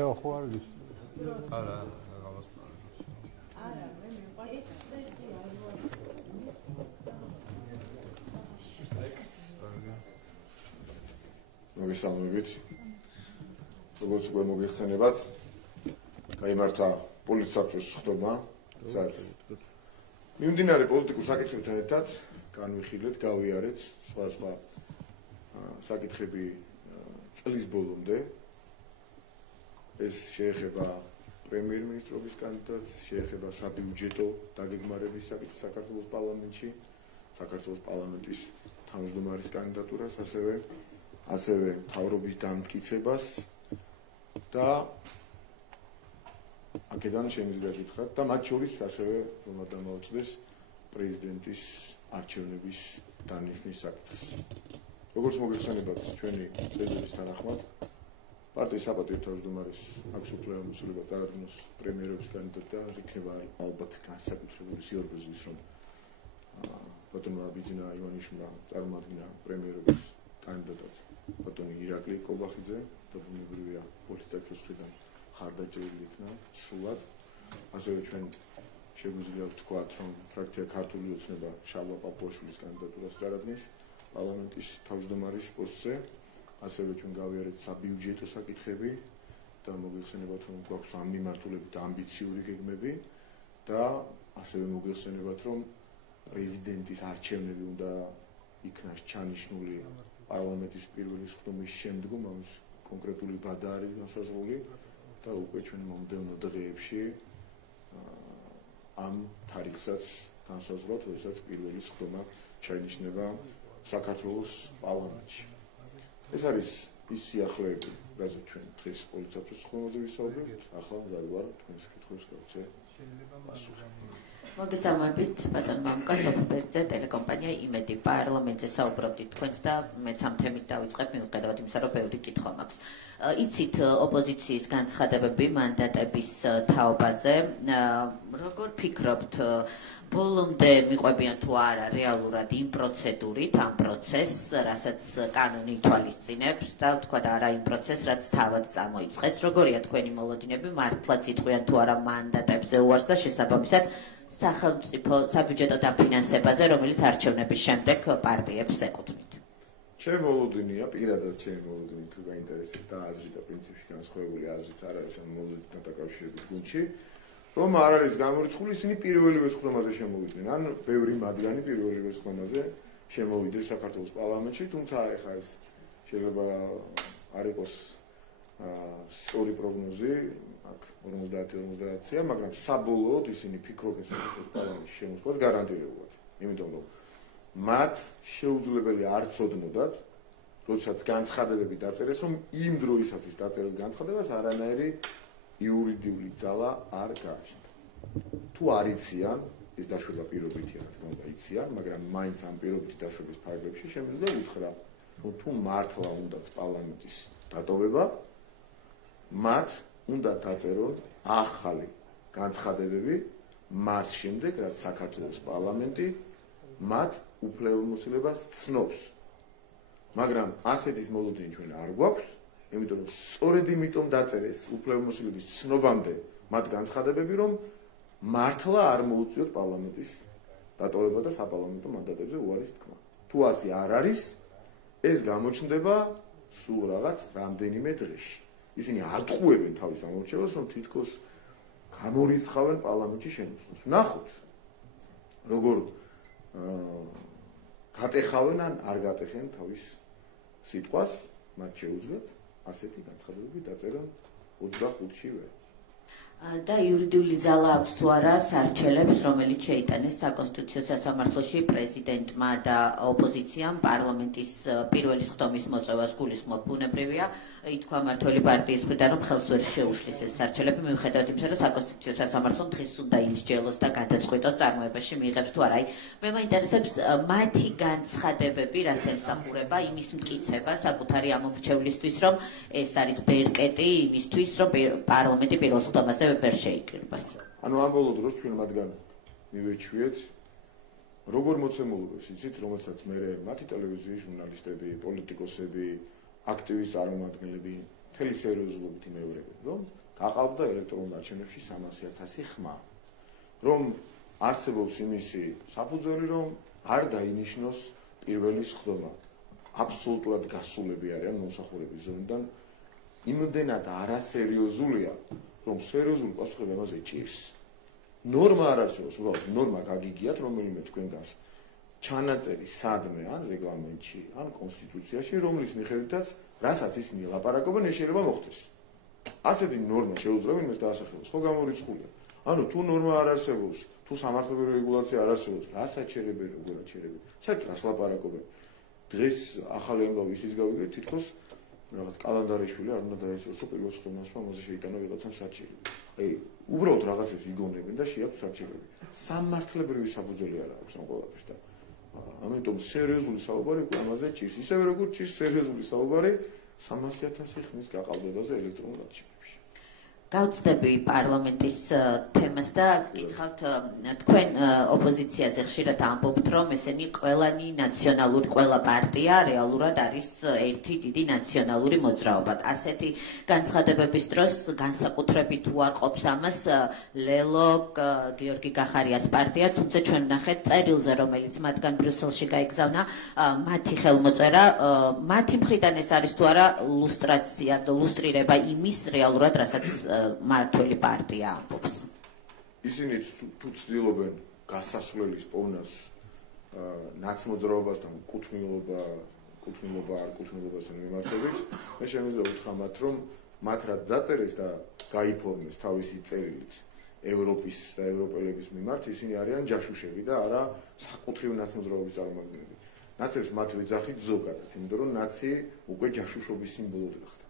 თეო ხო არის? არა, მოგესალმებით. როგორც უკვე მოგეხსენებათ, გაიმართა პოლიტსაბჭოს სხდომა, სადაც მიმდინარე პოლიტიკურ საკითხებთან ერთად განვიხილეთ, გავიარეთ სხვა საკითხები წლის ბოლომდე. ეს შეეხება პრემიერ-მინისტრობის კანდიდატს, შეეხება საბიუჯეტო დაგეგმარების საკითხს საქართველოს პარლამენტში, საქართველოს პარლამენტის თავმჯდომარის კანდიდატურას, ასევე მთავრობის დამტკიცებას და აქედან შემიძლია გითხრათ და მათ შორის ასევე რომ დამოწდეს პრეზიდენტის არჩევნების დანიშვნის საკითხს. როგორც მოგეხსენებათ, ჩვენი პრეზიდენტის თანახმად პარტიის საპატიო თავმჯდომარის აქვს უფლება დაადგინოს პრემიერობის კანდიდატი და იქნება ალბათ განსაკუთრებული სიორბე ზღვის, რომ ბატონმა ბიძინა ივანიშვილმა წარმოადგინა პრემიერობის კანდიდატად ბატონი ირაკლი კობახიძე და ბუნებრივია პოლიტიკოს მხრიდან ხარდაჭერილი იქნა სრულად. ასევე ჩვენ შეგვიძლია ვთქვათ, რომ ფრაქცია ქართული ოცნება შალვა პაპუაშვილის კანდიდატურას დაადგინეს პარლამენტის თავმჯდომარის პოსტზე. ასევე ჩვენ გავიარეთ საბიუჯეტო საკითხები და მოგეხსენებათ, რომ გვაქვს ამ მიმართულებით ამბიციური გეგმები და ასევე მოგეხსენებათ, რომ პრეზიდენტის არჩევნები უნდა იქნას ჩანიშნული პარლამენტის პირველი სხდომის შემდგომ, ამის კონკრეტული ვადა არის განსაზღვრული და უკვე ჩვენ მომდევნო დღეებში ამ თარიღსაც განსაზღვრავთ, როდესაც პირველი სხდომა ჩაინიშნება საქართველოს პარლამენტში. ეს არის ის სიახლეები, რაზეც ჩვენ დღეს პოლიტსაბჭოს სხდომაზე ვისაუბრებთ. ახლა ვარ თქვენს კითხვებს გავცე პასუხი. მოგესალმებით, ბატონ მამუკა, სოფბერძე ტელეკომპანია იმედი პარლამენტზე საუბრობდით თქვენს და მეც ამ თემით დავიწყებ, მიუხედავად იმისა, რომ ბევრი კითხვა მაქვს. იცით ოპოზიციის განცხადებები მანდატების თაობაზე, როგორ ფიქრობთ, ბოლომდე მიყვებიან თუ არა რეალურად იმ პროცედურით, ამ პროცესს, რასაც კანონი ითვალისწინებს და თქვა და არა იმ პროცესს, რაც თავად წამოიწყეს. როგორია თქვენი მოლოდინები, მართლაც იტყვიან თუ არა მანდატებზე უარს და შესაბამისად სახელმწიფო საბიუჯეტო დაფინანსებაზე, რომელიც არჩევნების შემდეგ პარტიებს ეკუთვნით. ჩემი მოლოდინია, პირადად ჩემი მოლოდინი თუ გაინტერესებთ და აზრი და პრინციპში განსხვავებული აზრიც არ არის ამ მოლოდინთან დაკავშირებით გუნდში, რომ არ არის გამორიცხული, ისინი პირველივე სხდომაზე შემოვიდნენ. ან ბევრი მათგანი პირველივე სხდომაზე შემოვიდნენ საქართველოს პარლამენტში, თუმცა ეხლა ეს შეიძლება არ იყოს სწორი პროგნოზი, აქ 50-50-ია, მაგრამ საბოლოოდ ისინი ფიქრობენ საქართველოს პარლამენტში შემოსვლას გარანტირებულად. იმიტომ რომ მათ შეუძლებელი არ ცოდნოდათ, როდესაც განცხადებები დაწერეს, რომ იმ დროისათვის დაწერილ განცხადებას არანაირი იურიდიული ძალა არ გააჩნდა. თუ არ იციან, ეს დაშვება პირობითია, რა თქმა უნდა იციან, მაგრამ მაინც ამ პირობითი დაშვების ფარგლებში შემიძლია უთხრა, რომ თუ მართლა უნდათ პარლამენტის დატოვება, მათ უნდა დაწერონ ახალი განცხადებები მას შემდეგ, რაც საქართველოს პარლამენტი მათ უფლებამოსილებას ცნობს. მაგრამ ასეთის მოლოდინი ჩვენ არ გვაქვს, იმიტომ რომ სწორედ იმიტომ დაწერეს უფლებამოსილების ცნობამდე მათ განცხადებები, რომ მართლა არ მოუწიოთ პარლამენტის დატოვება და საპარლამენტო მანდატებზე უარის თქმა. თუ ასე არ არის, ეს გამოჩნდება სულ რაღაც რამდენიმე დღეში. ისინი ატყუებენ თავის ამორჩევას, რომ თითქოს გამორიცხავენ პარლამენტში შემოსვლას. ვნახოთ, როგორ გატეხავენ ან არ გატეხენ თავის სიტყვას, მათ შეუძლიათ ასეთი განცხადებები დაწერონ 25-შივე. და იურიდიული ძალა აქვს თუ არა სარჩელებს, რომელიც შეიტანეს საკონსტიტუციო სასამართლოში პრეზიდენტმა და ოპოზიციამ პარლამენტის პირველი სხდომის მოწევას გულისხმობ. ბუნებრივია, ითქვა მმართველი პარტიის მხრიდან, რომ ხელს ვერ შეუშლის ეს სარჩელები, მიუხედავად იმისა, რომ საკონსტიტუციო სასამართლომ დღეს უნდა იმსჯელოს და გადაწყვიტოს წარმოებაში მიიღებს თუ არა. მე მაინტერესებს მათი განცხადებები, რაც ემსახურება იმის მტკიცება საკუთარი ამომრჩევლისთვის, რომ ეს არის ბერკეტი იმისთვის, რომ პარლამენტი პირველ სხდომაზე ვერ შეიკრიბოს. ანუ ამ ბოლო დროს ჩვენ მათგან მივეჩვიეთ, როგორ მოცემულობებს იცით, რომელსაც მე მათი ტელევიზიის ჟურნალისტები, პოლიტიკოსები, აქტივის წარმომადგენლები მთელი სერიოზულობით იმეორებენ, რომ გაყავდა ელექტრონულ არჩევნებში 300,000 ხმა. რომ არსებობს იმისი საფუძველი, რომ არ დაინიშნოს პირველი სხდომა. აბსოლუტურად გასულები არიან მომსახურების ზონიდან. იმდენად არასერიოზულია, რომ სერიოზული პასუხები ამაზე ჭირს. ნორმა არ არსებობს, უბრალოდ ნორმა გაგიგიათ, რომელიმე თქვენგანს ჩანაწერი სადმე ან რეგლამენტში, ან კონსტიტუციაში, რომლის მიხედვითაც რასაც ისინი ლაპარაკობენ, ეს შეიძლება მოხდეს. ასეთი ნორმა შეუძლია ვინმეს დაასახელოს, ხო გამორიცხულია. ანუ თუ ნორმა არ არსებობს, თუ სამართლებრივი რეგულაცია არ არსებობს, რასაც შეიძლება როგორ შეიძლება. საერთოდ რას ლაპარაკობენ? დღეს ახალი ამბავი ისიც გავიგეთ, თითქოს რაღაც კალანდარიშვილი არ უნდა დაეცოს, რომ პირველ სხდომას ამაზე შეიტანა ვიღაცამ საჭირო. აი, უბრალოდ რაღაცებს იგონებენ და შეაქვს საჭიროები. სამართლებრივი საფუძველი არ აქვს ამ ყველაფერს და ამიტომ სერიოზული საუბარი ამაზე ჭირს. ისევე როგორც ჭირს სერიოზული საუბარი 300,000 ხმის გაყალბებაზე ელექტრონულ არჩევნებში. გავცდები პარლამენტის თემას და გითხავთ თქვენ ოპოზიციაზე ხშირად ამბობთ, რომ ესენი ყველანი ნაციონალური ყველა პარტია რეალურად არის ერთი დიდი ნაციონალური მოძრაობა. ასეთი განცხადებების დროს განსაკუთრებით უარყოფს ამას ლელო გიორგი გახარიას პარტია, თუმცა ჩვენ ვნახეთ წერილზე, რომელიც მათგან ბრიუსელში გაიგზავნა, მათი ხელმოწერა, მათი მხრიდან ეს არის თუ არა ლუსტრაცია და ლუსტრირება იმის რეალურად, რასაც მართველი პარტია ამბობს. ისინი თუ ცდილობენ გასასვლელის პოვნას ნაცმოძრაობასთან კუთვნილობასთან მიმართებით, მე შემიძლია უთხრა მათ, რომ მათ რაც დაწერეს და გაიფორმეს თავისი წერილით ევროპის და ევროპელების მიმართ, ისინი არიან ჯაშუშები და არა საკუთრივ ნაცმოძრაობის წარმომადგენლები. ნაცებს მათ ვეძახით ზოგადად, იმიტომ რომ ნაცი უკვე ჯაშუშობის სიმბოლოდ გახდა.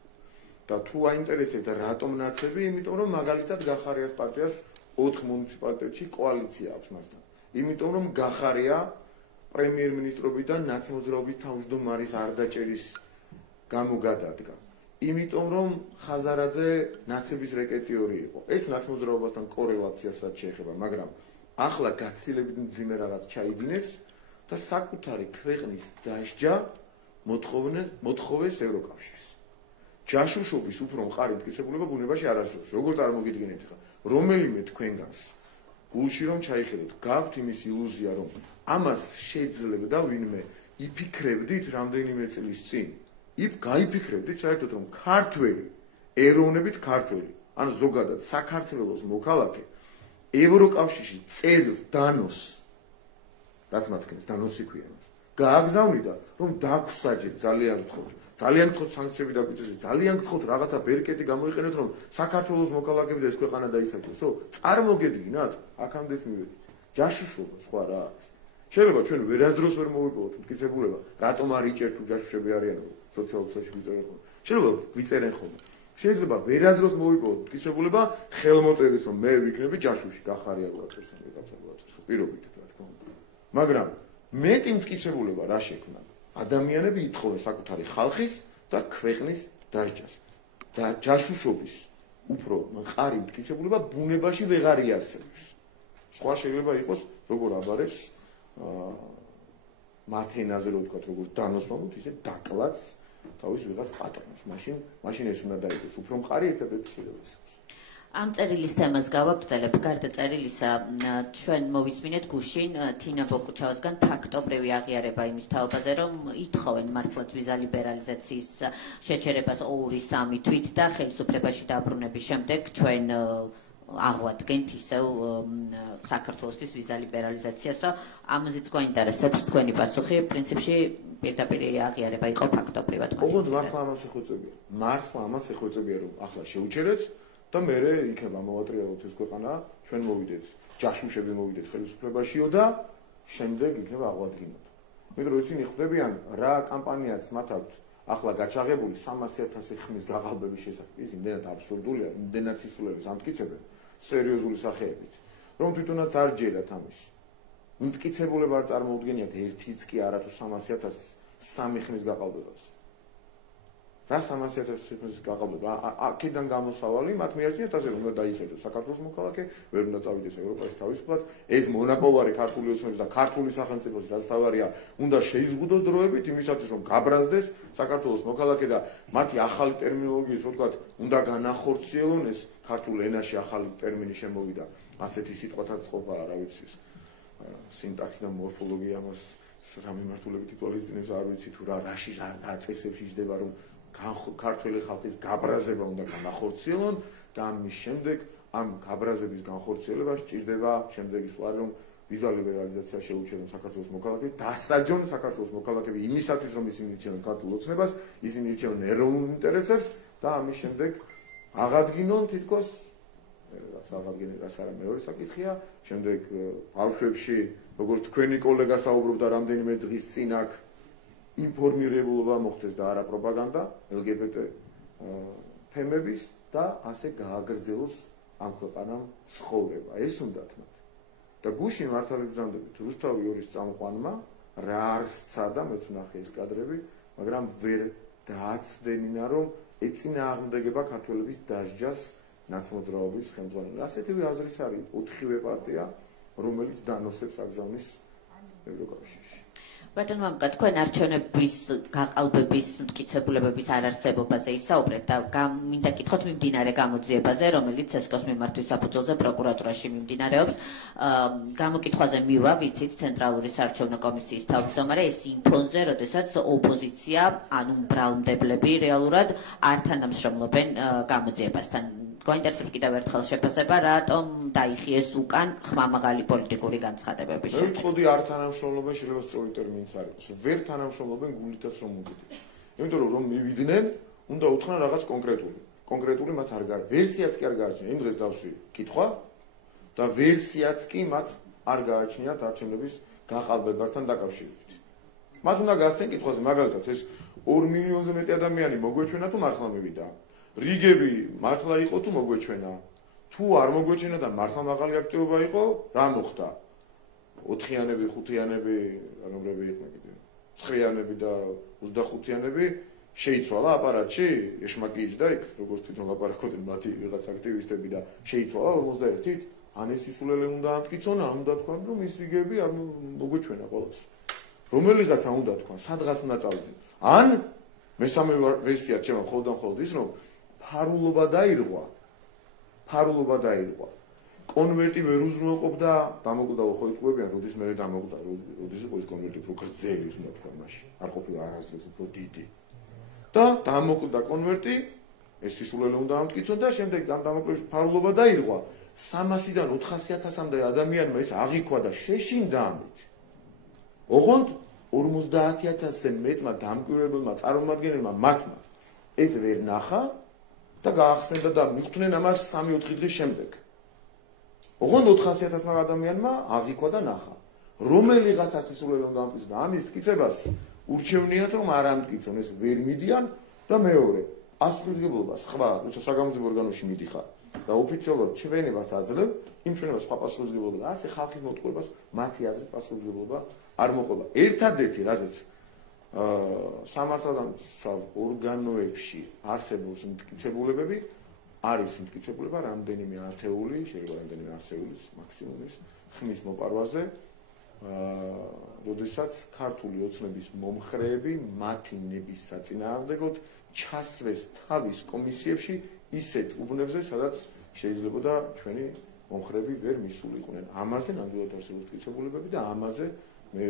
და თუ აინტერესებთ რატომ ნაცები, იმიტომ რომ მაგალითად გახარიას პარტიას 4 მუნიციპალიტეტში კოალიცია აქვს მასთან. იმიტომ რომ გახარია პრემიერ-მინისტრობიდან ნაცმოძრაობის თავმჯდომარის არდაჭერის გამო გადადგა. იმიტომ რომ ხაზარაძე ნაცების რეკეტიორი იყო. ეს ნაცმოძრაობასთან კორელაციასაც შეეხება, მაგრამ ახლა გაცილებით მძიმე რაღაც ჩაიდინეს და საკუთარი ქვეყნის დასჯა მოთხოვეს ევროკავშირს. ჯაშუშობის უფრო მყარი მტკიცებულება ბუნებაში არ არსებობს. როგორ წარმოგიდგენთ ხა? რომელიმე თქვენგანს გულში რომ ჩაიხედოთ, გაქვთ იმის ილუზია, რომ ამას შეძლებდა ვინმე იფიქრებდით რამდენიმე წლის წინ. გაიფიქრებდით საერთოდ რომ ქართველი, ეროვნებით ქართველი, ან ზოგადად საქართველოს მოქალაქე ევროკავშირში წერილს დანოს, რაც მათქნეს დანოსი ქვია მას. გააგზავნიდა, რომ დაგვსაჯეთ ძალიან გთხოვთ. ძალიან გთხოვთ სანქციები დაგვიწესეთ, ძალიან გთხოვთ რაღაცა ბერკეტი გამოიყენეთ, რომ საქართველოს მოქალაქეები და ეს ქვეყანა დაისაჯოს. წარმოგედგინათ, აქამდეც მივედით. ჯაშუშობა სხვა რა არის. შეიძლება ჩვენ ვერასდროს ვერ მოვიპოვოთ მტკიცებულება, რატომ არ იჭერთ თუ ჯაშუშები არიან სოციალურ ვიწერენ ხოლმე. შეიძლება ვიწერენ ხოლმე. შეიძლება ვერასდროს მოვიპოვოთ მტკიცებულება ხელმოწერის, რომ მე ვიქნები ჯაშუში, გახარია ვაწერს, რაღაცა ვაწერს. პირობით რა თქმა უნდა. მაგრამ მეტი მტკიცებულება რა შექმნა? ადამიანები ითხოვენ საკუთარი ხალხის და ქვეყნის დასჯას. და ჯაშუშობის უფრო მყარი მტკიცებულება ბუნებაში ვეღარ იარსებებს. სხვა შეიძლება იყოს, როგორ აბარებს მათ ენაზე რო ვთქვათ, როგორ დანოსმობთ, ისე დაკლაც თავის ვიღაც პატრონს. მაშინ ეს უნდა დაიგოს. უფრო მყარი ერთადერთი შეიძლება იყოს. ამ წერილის თემას გავაგრძელებ. გარდა წერილისა, ჩვენ მოვისმინეთ გუშინ თინა ბოკუჩავსგან ფაქტობრივი აღიარება იმის თაობაზე, რომ ითხოვენ მართლაც ვიზა ლიბერალიზაციის შეჩერებას 2-3 თვით და ხელისუფლებაში დაბრუნების შემდეგ ჩვენ აღვადგენთ ისევ საქართველოსთვის ვიზა ლიბერალიზაციას. ამაზეც გვაინტერესებს თქვენი პასუხი. პრინციპში პირდაპირ აღიარება იყო ფაქტობრივად. ოღონდ მართლა ამას ეხვეწებია. მართლა ამას ეხვეწებია, რომ ახლა შევუჩერეთ და მერე იქნება მოვატრიალოთ ეს ქვეყანა, ჩვენ მოვიდეთ, ჯაშუშები მოვიდეთ ხელისუფლებაშიო და შემდეგ იქნება აღვადგინოთ. მეტყვი ისინი ხვდებიან რა კამპანიაც მათ აქვს ახლა გაჩაღებული 300,000 ხმის გაყალბების შესახებ. ის იმდენად აბსურდულია, იმდენად სისულელეს ამტკიცებენ სერიოზული სახეებით, რომ თვითონაც არ ჯერათ ამის. მტკიცებულება არ წარმოუდგენიათ ერთიც კი არა თუ 300,000 სამი ხმის გაყალბებას. რა 300,000 გაყალბება. აქედან გამოსავალი მათ მიაჩნიათ ასე რომ უნდა დაიცადოს საქართველოს მოქალაქე, ვერ უნდა წავიდეს ევროპაში თავისუფლად. ეს მონაპოვარი ქართული ოცნების და ქართული სახელმწიფოს რაც თავარია, უნდა შეიზღუდოს დროებით იმისათვის რომ გაბრაზდეს საქართველოს მოქალაქე და მათი ახალი ტერმინოლოგიის, რო ვთქვათ, უნდა განახორციელონ ეს ქართულ ენაში ახალი ტერმინი შემოვიდა. ასეთი სიტყვათა წყობა, რა ვიცი, სინტაქსი და მორფოლოგია მას რა მიმართულებით იტყვის არ ვიცი თუ რა წესებში ჯდება რომ ქართველი ხალხის გაბრაზება უნდა განახორციელონ და ამის შემდეგ ამ გაბრაზების განხორციელება სჭირდება შემდეგი სვალი რომ ვიზა ლიბერალიზაცია შეუჩერონ საქართველოს მოქალაქეებს, დასაჯონ საქართველოს მოქალაქეები იმისათვის რომ ისინი ირჩევენ ქართულ ოცნებას, ისინი ირჩევენ ეროვნულ ინტერესებს და ამის შემდეგ აღადგინონ თითქოს აღადგინებას არა მეორე საკითხია, შემდეგ ბავშვებში როგორც თქვენი კოლეგა საუბრობდა რამდენიმე დღის წინ აქ ინფორმირებულობა მოხდეს და არა პროპაგანდა LGBT თემების და ასე გააგრძელოს ამ ქვეყანამ ცხოვრება. ეს უნდათ მათ. და გუშინ მართალი ბრძანდებით რუსთავი ორის წამყვანმა რა არ სცადა მეც ვნახე ეს კადრები, მაგრამ ვერ დააცდენინა რომ ეწინააღმდეგება ქართველების დასჯას ნაცმოძრაობის ხელმძღვანელს. ასეთივე აზრის არის 4-ვე პარტია, რომელიც დანოსებს აგზავნის ევროკავშირში. ბატონო მამკა, თქვენ არჩევნების გაყალბების მტკიცებულებების არარსებობაზე ისაუბრეთ და მინდა კითხოთ მიმდინარე გამოძიებაზე, რომელიც ცესკოს მიმართვის საფუძველზე პროკურატურაში მიმდინარეობს. გამოკითხვაზე მივა, ვიცით, ცენტრალური საარჩევნო კომისიის თავმჯდომარე ეს იმ ფონზე, როდესაც ოპოზიცია, ანუ მბრალმდებლები რეალურად არ თანამშრომლობენ გამოძიებასთან. გვაინტერესებს კიდევ ერთხელ შეფასება, რატომ დაიხიეს უკან ხმამაღალი პოლიტიკური განცხადებების მე ვიტყოდი არ თანამშრომლობენ, შეიძლება სწორი ტერმინიც არ იყოს. ვერ თანამშრომლობენ გულითაც რომ მოვიდნენ. იმიტომ რომ მივიდნენ, უნდა უთხრან რაღაც კონკრეტული მათ არ გააჩნია. ვერსიაც კი არ გააჩნია. იმ დღეს დავსვი კითხვა და ვერსიაც კი მათ არ გააჩნიათ არჩევნების გაყალბებასთან დაკავშირებით. მათ უნდა გასცენ კითხვაზე, მაგალითად ეს 2 მილიონზე მეტი ადამიანი მოგვეჩვენა თუ მართლა მივიდა. რიგები მართლა იყო თუ მოგვეჩვენა? თუ არ მოგვეჩვენა და მართლა მაღალი აქტივობა იყო, რა მოხდა? 4-იანები, 5-იანები, რომლები იყვნენ კიდე? 9-იანები და 25-იანები შეიცვალა აპარატში? ეშმაკი იჯდა იქ, როგორც თვითონ ლაპარაკობდნენ მათი ვიღაც აქტივისტები და შეიცვალა 51-ით? ან ეს სისულელე უნდა ამტკიცონ, ან უნდა თქვან, რომ ის რიგები არ მოგვეჩვენა ყველას. რომელიღაცა უნდა თქვან, სადღაც უნდა წავიდნენ. ან მესამე ვერსია ჩემო მხოლოდ ის რომ ფარულობა დაირღვა. კონვერტი ვერ უზრუნველყოფდა, დამოკვდა ხო იტყუებიან, როდის მე დამოკვდა, როდის იყო ეს კონვერტი უფრო გრძელი უნდა თქვა მაშინ. არ ყოფილა არასდროს უფრო დიდი. და დამოკვდა კონვერტი, ეს სისულელე უნდა ამტკიცონ და შემდეგ ამ დამოკვების ფარულობა დაირღვა. 300-დან 400,000-მდე ადამიანმა ეს აღიქვა და შეშინდა ამით. ოღონდ 50,000-ზე მეტმა დამკვირვებელმა წარმომადგენელმა მათმა ეს ვერ ნახა და გაახსენდა და მიხვდნენ ამას 3-4 დღის შემდეგ. ოღონდ 400,000-მა ადამიანმა აღიქვა და ნახა. რომელიღაცა სისულელე უნდა ამტკიცონ და ამის მტკიცებას ურჩევნიათ რომ არ ამტკიცონ, ეს ვერ მიდიან და მეორე, პასუხისმგებლობა სხვა, როცა საგამოძიებო ორგანოში მიდიხარ და ოფიციალურად ჩვენებას აძლევ, იმ ჩვენებას სხვა პასუხისმგებლობა და ასე ხალხის მოტყუებას მათი აზრით პასუხისმგებლობა არ მოყვება. ერთადერთი, რაზეც სამართალდამცავ ორგანოებში არსებობს მტკიცებულებები, არის მტკიცებულება რამდენიმე ათეული, შეიძლება რამდენიმე ასეულის მაქსიმუმის ხმის მოპარვაზე, როდესაც ქართული ოცნების მომხრეები მათი ნების საწინააღმდეგოდ ჩასვეს თავის კომისიებში ისეთ უბნებზე, სადაც შეიძლებოდა ჩვენი მომხრეები ვერ მისულიყვნენ. ამაზე ნამდვილად არსებობს მტკიცებულებები და ამაზე მე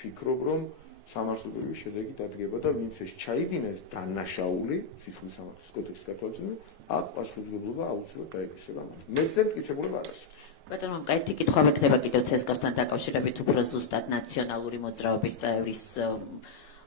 ვფიქრობ, რომ სამართლებრივი შედეგი დადგება და ვინც ეს ჩაიგინეს დანაშაული სისხლის სამართლის კოდექსის გათვალისწინებით, აქ პასუხისმგებლობა აუცილებლად გაეკისრება მას. მეც მტკიცებულება არ არის. ბატონო, კაითი კითხვა ვექნება კიდევ ცესკოსთან დაკავშირებით უფრო ზუსტად ნაციონალური მოძრაობის წევრის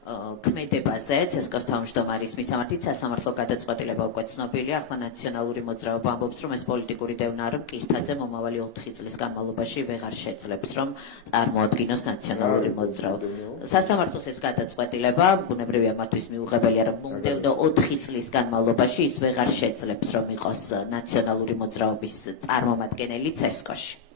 ქმედებაზე, ცესკოს თავმჯდომარის მისამართით სასამართლო გადაწყვეტილება უკვე ცნობილია, ახლა ნაციონალური მოძრაობა ამბობს, რომ ეს პოლიტიკური დევნა რომ კირთაძე მომავალი 4 წლის განმავლობაში ვეღარ შეძლებს, რომ წარმოადგინოს ნაციონალური მოძრაობა. სასამართლოს ეს გადაწყვეტილება, ბუნებრივია მათთვის მიუღებელია, რომ მომდევნო 4 წლის განმავლობაში ის ვეღარ შეძლებს, რომ იყოს ნაციონალური მოძრაობის წარმომადგენელი ცესკოში.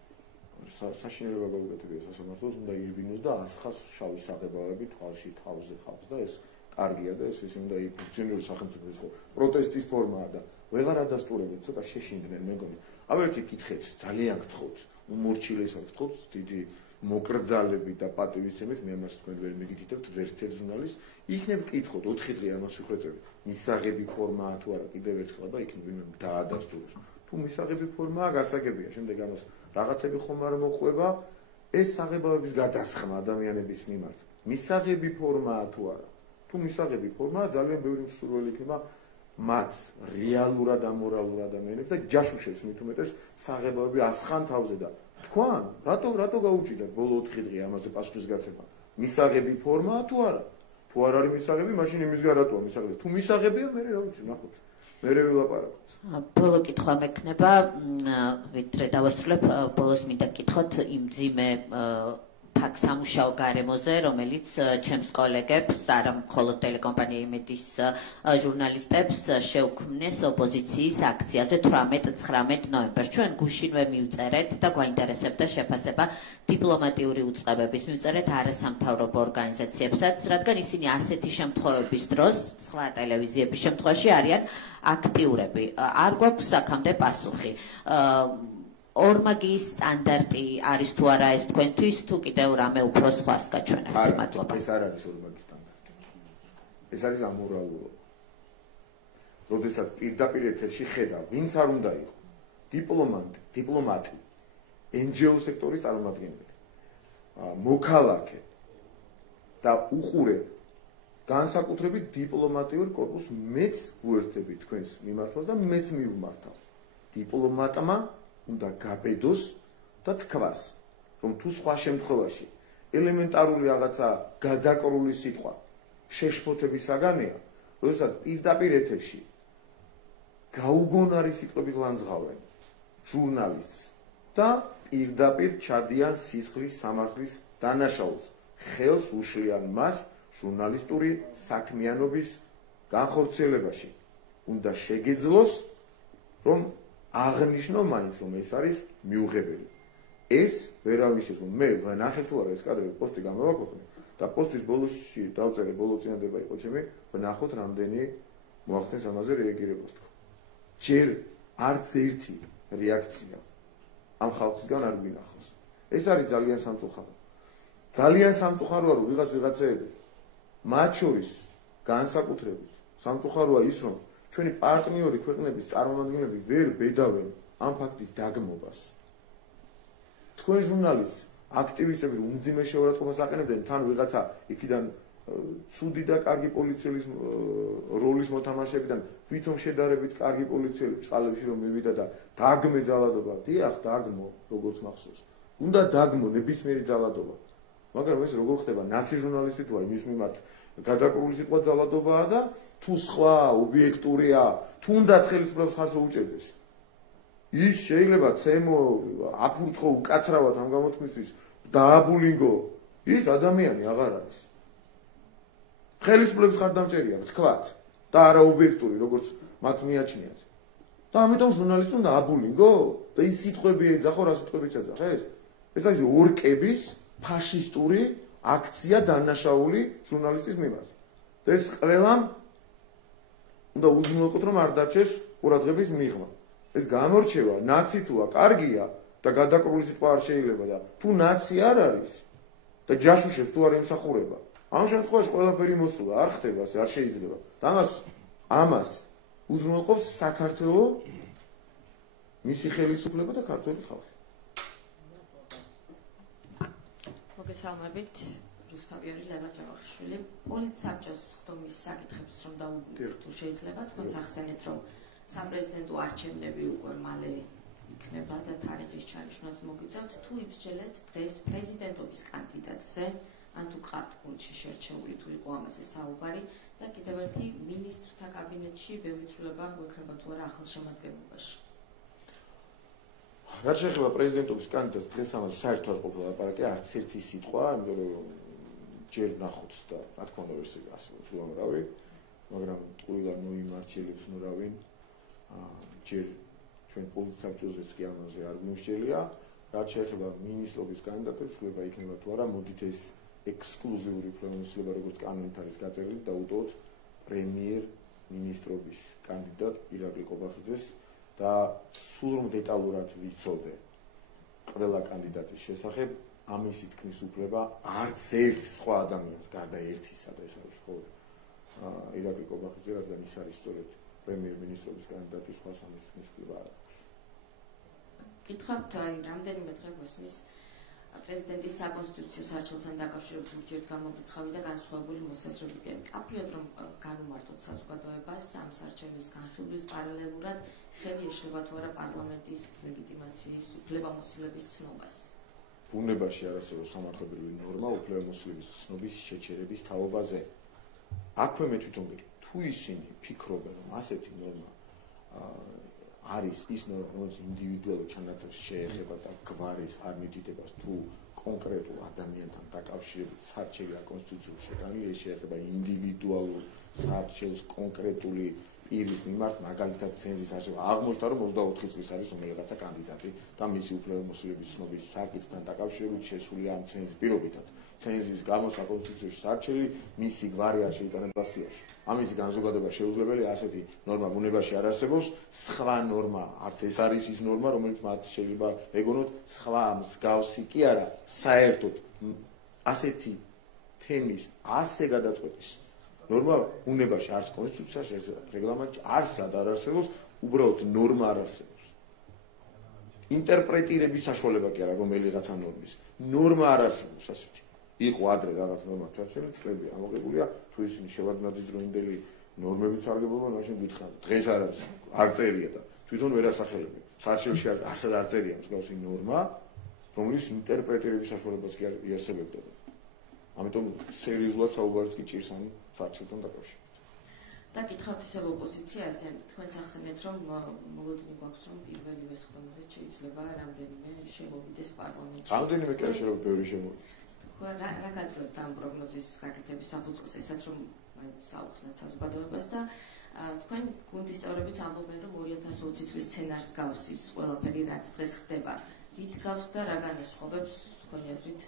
საშინელება გაუგეთებია სასამართლოს, უნდა ირბინოს და ასხას შავი საღებავები თვალში თავზე ხავს და ეს კარგია და ეს უნდა ფუნქციონალური სახელმწიფოს ხო პროტესტის ფორმაა და ვეღარ ადასტურებთ ცოტა შეშინდნენ მეგონი. ავერთი კითხეთ, ძალიან გთხოვთ, უმორჩილესად გთხოვთ, დიდი მოკრძალებით და პატივისცემით, მე ამას თქვენ ვერ მიგითითებთ, ვერც ერთ ჟურნალისტს, იქნებ კითხოთ 4 დღე ამას ვიხვეწებ, მისაღები ფორმაა თუ არა, კიდევ ერთხელ და იქნებ ვინმე დაადასტუროს. თუ მისაღები ფორმაა, გასაგებია, შემდეგ ამას რაღაცები ხომ არ მოყვება, ეს საღებავების გადასხმა ადამიანების მიმართ. მისაღები ფორმაა თუ არა. თუ მისაღები ფორმაა, ძალიან ბევრი მსურველი იქნება მათ რეალურად ამორალურ ადამიანებს და ჯაშუშებს მით უმეტეს საღებავები ასხან თავზე და თქვან, რატო გაუჭირდათ ბოლო 4 დღე ამაზე პასუხისგაცემა? მისაღები ფორმაა თუ არა? თუ არ არის მისაღები, მაშინ იმისგან რატოა მისაღები? თუ მისაღებია, მე რა ვიცი, ნახოთ. მე ვილაპარაკოთ. ბოლო კითხვა მექნება, ვიდრე დავასრულებ, ბოლოს მინდა გკითხოთ იმ ძიმე სამუშაო გარემოზე, რომელიც ჩემს კოლეგებს, არა მხოლოდ ტელეკომპანია იმედის ჟურნალისტებს შეუქმნეს ოპოზიციის აქციაზე 18-19 ნოემბერს. ჩვენ გუშინვე მივწერეთ და გვაინტერესებდა შეფასება დიპლომატიური უწყებების, მივწერეთ არასამთავრობო ორგანიზაციებსაც, რადგან ისინი ასეთი შემთხვევების დროს, სხვა ტელევიზიების შემთხვევაში არიან აქტიურები. არ გვაქვს აქამდე პასუხი. ორმაგის სტანდარტი არის თუ არა ეს თქვენთვის, თუ კიდევ რამე უფრო სხვას გაჩვენებთ? მადლობა. ეს არ არის ორმაგის სტანდარტი. ეს არის ამორალურობა. როდესაც პირდაპირ ეთერში ხედავ, ვინც არ უნდა იყო, დიპლომატი, NGO სექტორის წარმომადგენელი, მოქალაქე და უყურებ განსაკუთრებით დიპლომატიურ კორპუსს, მეც ვუერთდები თქვენს მიმართვას და მეც მივმართავ. დიპლომატმა უნდა გაბედოს და თქვას, რომ თუ სხვა შემთხვევაში ელემენტარული რაღაცა გადაკრული სიტყვა შეშფოთების საგანია, როდესაც პირდაპირ ეთერში გაუგონარი სიტყვები გლანძღავენ ჟურნალისტს და პირდაპირ ჩადიან სისხლის სამართლის დანაშაულს, ხელს უშლიან მას ჟურნალისტური საქმიანობის განხორციელებაში. უნდა შეგეძლოს, რომ აღნიშნო მაინც, რომ ეს არის მიუღებელი. ეს ვერავის შესულ. მე ვნახე თუ არა ეს კადრები პოსტი გამოვაქვეყნე და პოსტის ბოლოსში დავწერე, ბოლო წინადადება იყო ჩემი, ვნახოთ რამდენი მოახდენს ამაზე რეაგირებას თქო. ჯერ არც ერთი რეაქცია ამ ხალხისგან არ გვინახავს. ეს არის ძალიან სამწუხარო. ძალიან სამწუხაროა, რომ ვიღაცები მათ შორის განსაკუთრებით სამწუხაროა ის, რომ ჩვენი პარტნიორი ქვეყნების წარმომადგენლები ვერ ბედავენ ამ ფაქტის დაგმობას. თქვენ ჟურნალისტს აქტივისტები უმძიმე შეურაცხყოფას აყენებდნენ, თან ვიღაცა იქიდან ცუდი და კარგი პოლიციელის როლის მოთამაშეებიდან თვითონ შედარებით კარგი პოლიციელი წყალებში რომ მივიდა და დაგმე ძალადობა. დიახ, დაგმო, როგორც მახსოვს. უნდა დაგმო ნებისმიერი ძალადობა. მაგრამ ეს როგორ ხდება? ნაცი ჟურნალისტი თუ არის მის მიმართ გადაკრული სიტყვა ძალადობაა და თუ სხვა ობიექტურია, თუნდაც ხელისუფლებას ხარს უჭერდეს. ის შეიძლება ცემო აფურთხო უკაცრავად ამ გამოთქმისთვის დააბულინგო. ის ადამიანი აღარ არის. ხელისუფლების ხარდამჭერია, თქვათ, და არა ობიექტური, როგორც მათ მიაჩნიათ. და ამიტომ ჟურნალისტი უნდა აბულინგო და ის სიტყვები ეძახო, რა სიტყვებიც ეძახეს? ეს არის ორკების ფაშისტური აქცია დანაშაული ჟურნალისტის მიმართ. და ეს ყველამ უნდა უზრუნველყოთ, რომ არ დარჩეს ყურადღების მიღმა. ეს გამორჩევა ნაცი თუა კარგია და გადაკრული სიტყვა არ შეიძლება და თუ ნაცი არ არის და ჯაშუშებს თუ არ ემსახურება, ამ შემთხვევაში ყველაფერი მოსულა, არ ხდება, არ შეიძლება. და ამას უზრუნველყოფს საქართველო, მისი ხელისუფლება და ქართველი ხალხი. მოგესალმებით, რუსთავიორი ლევან ჯავახიშვილი. პოლიტსაბჭოს ხდომის საკითხებს რომ დავუბრუნდეთ, თუ შეიძლება, თქვენს ახსენეთ, რომ საპრეზიდენტო არჩევნები უკვე მალე იქნება და თარიღის ჩარიშვაც მოგიწევთ, თუ იმსჯელეთ დღეს პრეზიდენტობის კანდიდატზე, ან თუ ყავთ გულში შერჩეული, თუ იყო ამაზე საუბარი და კიდევ ერთი მინისტრთა კაბინეტში ბევრიცვლება გვექნება თუ არა ახალ შემადგენლობაში. რაც შეეხება პრეზიდენტობის კანდიდატს, დღეს ამაზე საერთოდ არ ყოფილა ლაპარაკი, არც ერთი სიტყვა, იმიტომ რომ ჯერ ნახოთ და რა თქმა უნდა ვერსია ასე უამრავი, მაგრამ ტყუილად მოიმარჩიელებს ნურავინ, ჯერ ჩვენ პოლიტსაბჭოზეც კი ამაზე არ გვიმსჯელია. რაც შეეხება მინისტრობის კანდიდატებს, ხდება იქნება თუ არა, მოდით ეს ექსკლუზიური უფლებამოსილება, როგორც კანონით არის გაწერილი, დაუტოვოთ პრემიერ-მინისტრობის კანდიდატ ირაკლი ყობახიძეს და სულ რომ დეტალურად ვიცოდე ყველა კანდიდატის შესახებ, ამისი თქმის უფლება არც ერთ სხვა ადამიანს გარდა ერთისა და ეს არის მხოლოდ ირაკლი ყობახიძე, რადგან ის არის სწორედ პრემიერ-მინისტრობის კანდიდატი, სხვა სამის თქმის უფლება არ აქვს. გითხავთ, რამდენიმე დღე გვესმის პრეზიდენტის საკონსტიტუციო საარჩევნთან დაკავშირებით ურთიერთგამომრიცხავი და განსხვავებული მოსაზრებები. მკაფიოდ რომ განუმარტოთ საზოგადოებას ამ საარჩევნის განხილვის პარალელურად ხელი ეშლება თუ არა პარლამენტის ლეგიტიმაციის უფლებამოსილების ცნობას. ბუნებაში არ არსებობს სამართლებრივი ნორმა უფლებამოსილების ცნობის შეჩერების თაობაზე. აქვე მე თვითონ ვიტყვი, თუ ისინი ფიქრობენ, რომ ასეთი ნორმა არის ის ნორმა, რომელიც ინდივიდუალურ ჩანაწერს შეეხება და გვარის არ მიდიდებას თუ კონკრეტულ ადამიანთან დაკავშირებით საარჩევი აკონსტიტუციურ შეტანილი შეეხება ინდივიდუალურ საარჩევნს კონკრეტული პირის მიმართ, მაგალითად ცენზის არჩევა. აღმოჩნდა, რომ 24 წლის არის რომელიღაცა კანდიდატი და მისი უფლებამოსილების ცნობის საკითხთან დაკავშირებით შესულია ამ ცენზის პირობითად. ცენზის გამო საკონსტიტუციო საარჩევი მისი გვარი არ შეიტანება სიაში. ამის განზოგადება შეუძლებელია, ასეთი ნორმა ბუნებაში არ არსებობს, სხვა ნორმა, არც ეს არის ის ნორმა, რომელიც მათ შეიძლება ეგონოთ, სხვა მსგავსი კი არა, საერთოდ ასეთი თემის ასე გადაწყვეტის ნორმა ბუნებაში არც კონსტიტუციაში, არც რეგლამენტში არსად არ არსებობს, უბრალოდ ნორმა არ არსებობს. ინტერპრეტირების საშუალება კი არა რომელიღაცა ნორმის. ნორმა არ არსებობს ასეთი. იყო ადრე რაღაც ნორმა ჩარჩელი, წლები ამოღებულია, თუ ისინი შევადმადიდროინდელი ნორმებიც არგებულობა, მაშინ გითხრათ, დღეს არ არის, არ წერია და თვითონ ვერ ასახელებია. საარჩევში არსად არ წერია მსგავსი ნორმა, რომლის ინტერპრეტირების საშუალებაც კი არ იარსებებდა. ამიტომ სერიოზულად საუბარიც კი ჭირს ამ საარჩევნთან დაკავშირებით. და გითხავთ ისევ ოპოზიციაზე, თქვენც ახსენეთ, რომ მოლოდინი გვაქვს, რომ პირველივე სხდომაზე შეიძლება რამდენიმე შემოვიდეს პარლამენტში. რამდენიმე კი არ შეიძლება ბევრი შემოვიდეს. რა გაძლევთ ამ პროგნოზის გაკეთების საფუძველს, ესაც რომ საუხსნათ საზოგადოებას და თქვენ გუნდის წევრებიც ამბობენ, რომ 2020 წლის სცენარს გავს ის ყველაფერი, რაც დღეს ხდება. რით გავს და რა განასხვავებს თქვენი აზრით?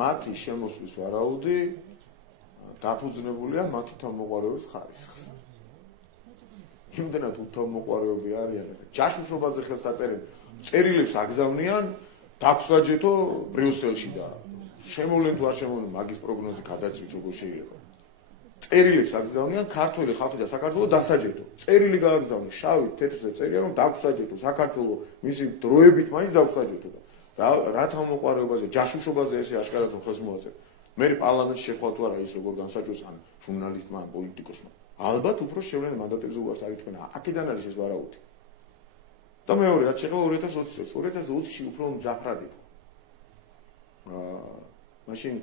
მათი შემოსვლის ვარაუდი დაფუძნებულია მათი თავმოყარების ხარისხს. იმდენად თავმოყარები არიან, ჯაშუშობაზე ხელს აწერენ, წერილებს აგზავნიან, დაგვსაჯეთო ბრიუსელში და შემოვლენ თუ არ შემოვლენ, მაგის პროგნოზი გადაჭრით როგორ შეიძლება. წერილებს აგზავნიან ქართული ხალხი და საქართველო დასაჯეთო. წერილი გააგზავნეს, შავით, თეთრზე წერია, რომ დაგვსაჯეთო საქართველო, მისი დროებით მაინც დაგვსაჯეთო და რა თავმოყარებაზე, ჯაშუშობაზე ესე აშკარად რომ ხელს მოაწერ. მე პარლამენტში შეხვალ თუ არა ის როგორ განსაჯოს ან ჟურნალისტმა, ან პოლიტიკოსმა. ალბათ უფრო შევლენ მანდატებზე უარს არის თქვენ. აქედან არის ეს ვარაუდი. და მეორე, რაც შეეხება 2020 წელს, 2020-ში უფრო მძაფრად იყო. მაშინ